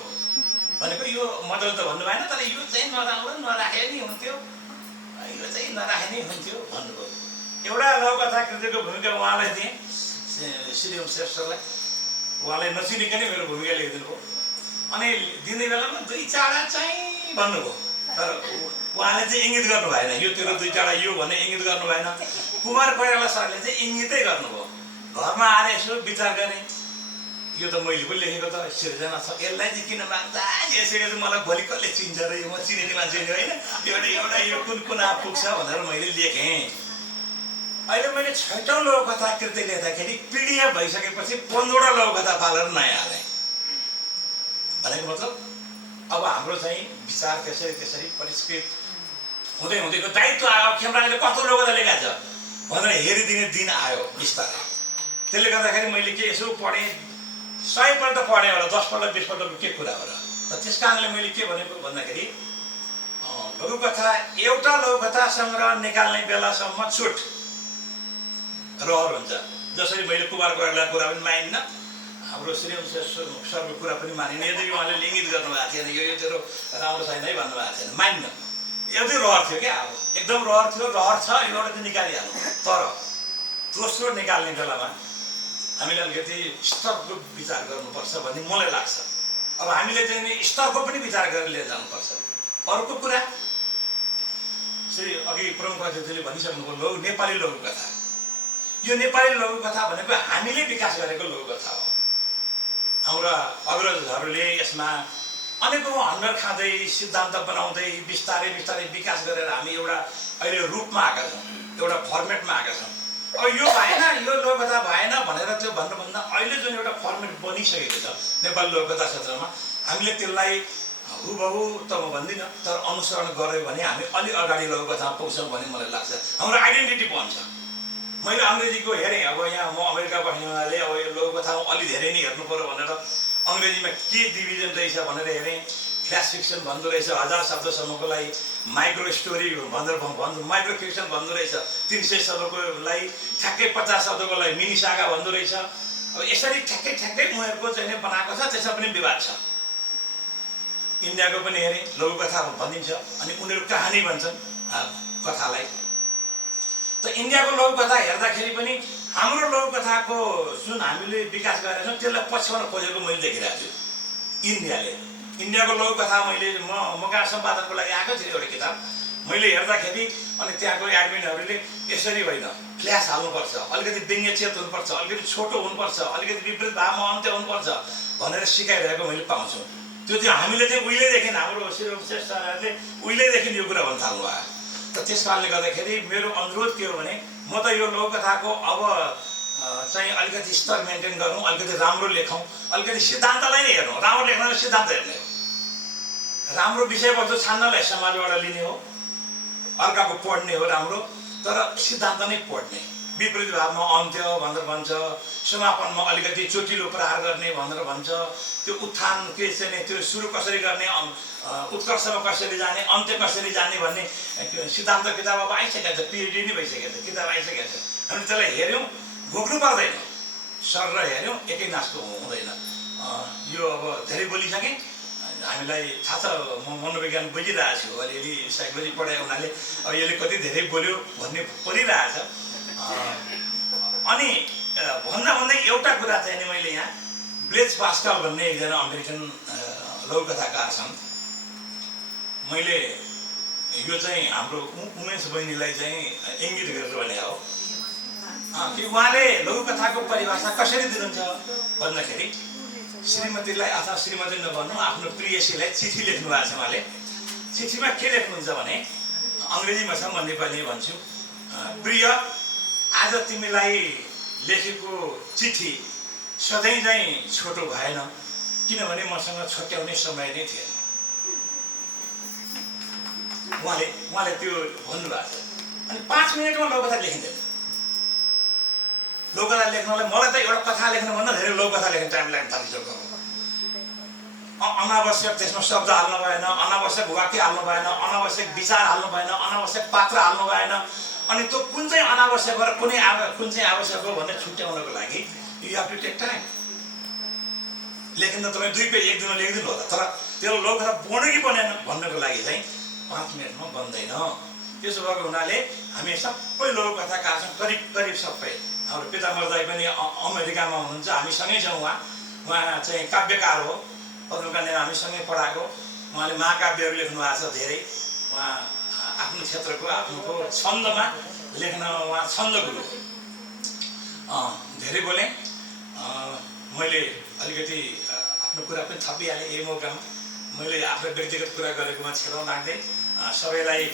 भनेको यो मजाले त भन्नु भएन, तर यो चाहिँ नराम्रो नराखे नि हुन्थ्यो, यो चाहिँ नराखे नि हुन्थ्यो भन्नुभयो। एउटा लौकथा कृतिको भूमिका उहाँलाई दिएँ, श्री श्रेष्ठलाई। उहाँलाई नचिनिकन मेरो भूमिका लेखिदिनु भयो। अनि दिने बेलामा 2-4 चाहिँ भन्नुभयो, तर उहाँले चाहिँ इङ्गित गर्नु भएन। यो तेरो 2-4 यो भन्ने इङ्गित गर्नु भएन। कुमार कोइराला सरले चाहिँ इङ्गितै गर्नुभयो। घरमा आएर यसो विचार गरेँ, यो त मैले पनि लेखेको त सिर्जना छ, यसलाई चाहिँ किन माग्दा यसरी चाहिँ मलाई भोलि कसले चिन्छ र म चिनेको मान्छे होइन, एउटा यो कुन पुग्छ भनेर मैले लेखेँ। अहिले मैले 6औं लौकथा कृति लेख्दाखेरि पिडिएफ भइसकेपछि 15वटा लौकथा फालेर नयाँ हालेँ। भनेको मतलब अब हाम्रो चाहिँ विचार त्यसरी परिष्कृत हुँदै हुँदैको दायित्व आयो। खेमराजले कस्तो लौकथा लेखाएको छ भनेर हेरिदिने दिन आयो बिस्तारै। त्यसले गर्दाखेरि मैले के यसो पढेँ, 100 पल्ट पढेँ होला, 10 पल्ट 20 पल्टको के कुरा हो र। त्यस कारणले मैले के भनेको भन्दाखेरि लघुकथा एउटा लघुकथा सङ्ग्रह निकाल्ने बेलासम्म छुट रहर हुन्छ। जसरी मैले कुमार कोइरालाको कुरा पनि मानिन्न, हाम्रो श्री सरको कुरा पनि मानिन्न। यदि उहाँले इङ्गित गर्नुभएको थिएन, यो तेरो राम्रो छैन है भन्नुभएको थिएन, मानिन्न। एउटै रहर थियो क्या, अब एकदम रहर थियो। रहर छ, एउटा चाहिँ निकालिहाल्नु। तर दोस्रो निकाल्ने बेलामा हामीले अलिकति स्तरको विचार गर्नुपर्छ भन्ने मलाई लाग्छ। अब हामीले चाहिँ स्तरको पनि विचार गरेर लिएर जानुपर्छ। अर्को कुरा श्री अघि प्रमुख अतिथिले भनिसक्नुभयो नेपाली लघुकथा। यो नेपाली लघुकथा भनेको हामीले विकास गरेको लघुकथा हो। हाम्रा अग्रजहरूले यसमा अनेकौँ हन्डर खाँदै सिद्धान्त बनाउँदै बिस्तारै बिस्तारै विकास गरेर हामी एउटा अहिले रूपमा आएका छौँ, एउटा फर्मेटमा आएका छौँ। अब यो भएन, यो लघुकथा भएन भनेर त्यो भन्नुभन्दा अहिले जुन एउटा फर्मेट बनिसकेको छ नेपाली लघुकथा क्षेत्रमा, हामीले त्यसलाई हुबहु त म भन्दिनँ, तर अनुसरण गऱ्यो भने हामी अलि अगाडि लघुकथामा पुग्छौँ भन्ने मलाई लाग्छ। हाम्रो आइडेन्टिटी बन्छ। मैले अङ्ग्रेजीको हेरेँ, अब यहाँ म अमेरिका बस्ने हुनाले अब यो लघुकथामा अलि धेरै नै हेर्नु पऱ्यो भनेर अङ्ग्रेजीमा के डिभिजन रहेछ भनेर हेरेँ। फ्ल्यास फिक्सन भन्दो रहेछ 1000 शब्दसम्मको लागि, माइक्रो स्टोरी माइक्रो फिक्सन भन्दो रहेछ 300 शब्दको लागि, ठ्याक्कै 50 शब्दको लागि मिनी सागा भन्दो रहेछ। अब यसरी ठ्याक्कै ठ्याक्कै उनीहरूको चाहिँ बनाएको छ, त्यसमा पनि विवाद छ। इन्डियाको पनि हेरेँ लघुकथा भनिन्छ अनि उनीहरू कहानी भन्छन् कथालाई। त इन्डियाको लघुकथा हेर्दाखेरि पनि हाम्रो लघुकथाको जुन हामीले विकास गरेका छौँ त्यसलाई पछ्याउन खोजेको मैले देखिरहेको छु। इन्डियाको लघुकथा मैले म कहाँ सम्पादनको लागि आएको थिएँ एउटा किताब, मैले हेर्दाखेरि अनि त्यहाँको एडमिनहरूले यसरी होइन, फ्ल्यास हाल्नुपर्छ, अलिकति व्यङ्ग्यचेत हुनुपर्छ, अलिकति छोटो हुनुपर्छ, अलिकति विपरीत भावमा अन्त्य हुनुपर्छ भनेर सिकाइरहेको मैले पाउँछु। त्यो चाहिँ हामीले चाहिँ उहिलेदेखि हाम्रो श्रीश्रेष्ठ सरहरूले उहिलेदेखि यो कुरा भन्न थाल्नु भयो। त त्यस कारणले गर्दाखेरि मेरो अनुरोध के हो भने म त यो लघुकथाको अब चाहिँ अलिकति स्तर मेन्टेन गरौँ, अलिकति राम्रो लेखौँ, अलिकति सिद्धान्तलाई नै हेर्नु। राम्रो लेख्नलाई सिद्धान्त हेर्ने हो, राम्रो विषयवस्तु छान्नलाई समाजबाट लिने हो, अर्काको पढ्ने हो राम्रो, तर सिद्धान्त नै पढ्ने। विपरीत भावमा अन्त्य भनेर भन्छ, समापनमा अलिकति चोटिलो प्रहार गर्ने भनेर भन्छ, त्यो उत्थान के चाहिँ त्यो सुरु कसरी गर्ने, उत्कर्षमा कसरी जाने, अन्त्य कसरी जाने भन्ने सिद्धान्त किताब अब आइसकेको छ, पिएचडी नै भइसकेको छ, किताब आइसकेको छ। हामी त्यसलाई हेऱ्यौँ, घोक्नु पर्दैन, सर र हेऱ्यौँ एकै नाचको हुँदैन। यो अब धेरै बोलिसकेँ, हामीलाई थाहा छ, म मनोविज्ञान बुझिरहेको छु, अलिअलि साइकोलोजी पढाए हुनाले अब यसले कति धेरै बोल्यो भन्ने परिरहेछ। अनि भन्दा भन्दै एउटा कुरा चाहिँ नि मैले यहाँ ब्लेज पास्कल भन्ने एकजना अमेरिकन लघुकथाकार छन्, मैले यो चाहिँ हाम्रो उमेश बहिनीलाई चाहिँ इङ्गित गरेर भने हो कि उहाँले लघुकथाको परिभाषा कसरी दिनुहुन्छ भन्दाखेरि श्रीमतीलाई अथवा श्रीमती नभन्नु आफ्नो प्रियसीलाई चिठी लेख्नु भएको छ। उहाँले चिठीमा के लेख्नुहुन्छ भने अङ्ग्रेजीमा छ, म नेपाली भन्छु। प्रिय, आज तिमीलाई लेखेको चिठी सधैँ चाहिँ छोटो भएन, किनभने मसँग छुट्याउने समय नै थिएन। उहाँले त्यो भन्नुभएको छ। अनि 5 मिनटमा लघुकथा लेखिँदैन। लघुकथा लेख्नलाई मलाई त एउटा कथा लेख्नुभन्दा धेरै लघुकथा लेख्न टाइम लाग्न थालिसक्यो। अनावश्यक त्यसमा शब्द हाल्नु भएन, अनावश्यक वाक्य हाल्नु भएन, अनावश्यक विचार हाल्नु भएन, अनावश्यक पात्र हाल्नु भएन। अनि त्यो कुन चाहिँ अनावश्यक हो र कुन चाहिँ आवश्यक हो भनेर छुट्याउनको लागि you have to take time. लेख्न त तपाईँ 2 पेज 1 दिनमा लेखिदिनु होला, तर त्यो लघुकथा बन्यो कि बनेन भन्नको लागि चाहिँ 5 मिनटमा बन्दैन। त्यसो भएको हुनाले हामी सबै लघुकथाकार छौँ, करिब सबै। हाम्रो पिता मर्दाई पनि अमेरिकामा हुनुहुन्छ, हामी सँगै छौँ। उहाँ चाहिँ काव्यकार हो, पदमकाले हामीसँगै पढाएको। उहाँले महाकाव्यहरू लेख्नु भएको छ धेरै। उहाँ आफ्नो क्षेत्रको आफ्नो छन्दमा लेख्न उहाँ छन्द गुरु। धेरै बोलेँ, मैले अलिकति आफ्नो कुरा पनि थपिहालेँ यही मौकामा। मैले आफ्नो व्यक्तिगत कुरा गरेकोमा छेडो लाग्दै सबैलाई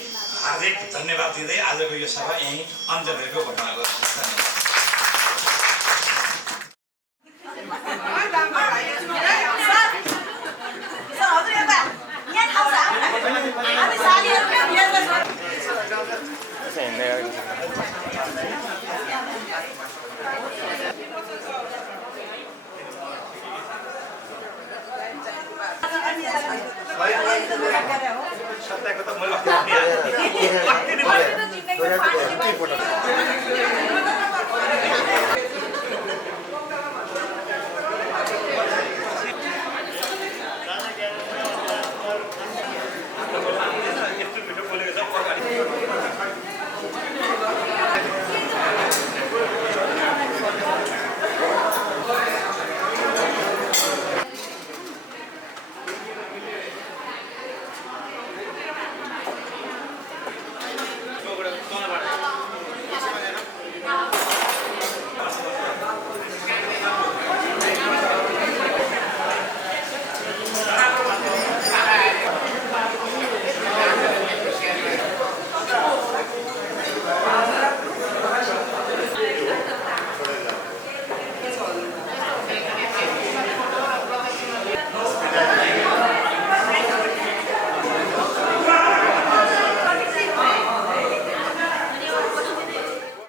हार्दिक धन्यवाद दिँदै आजको यो सभा यहीँ अन्त्य भएको घोषणा गर्छु। धन्यवाद। सत्ताको त मैले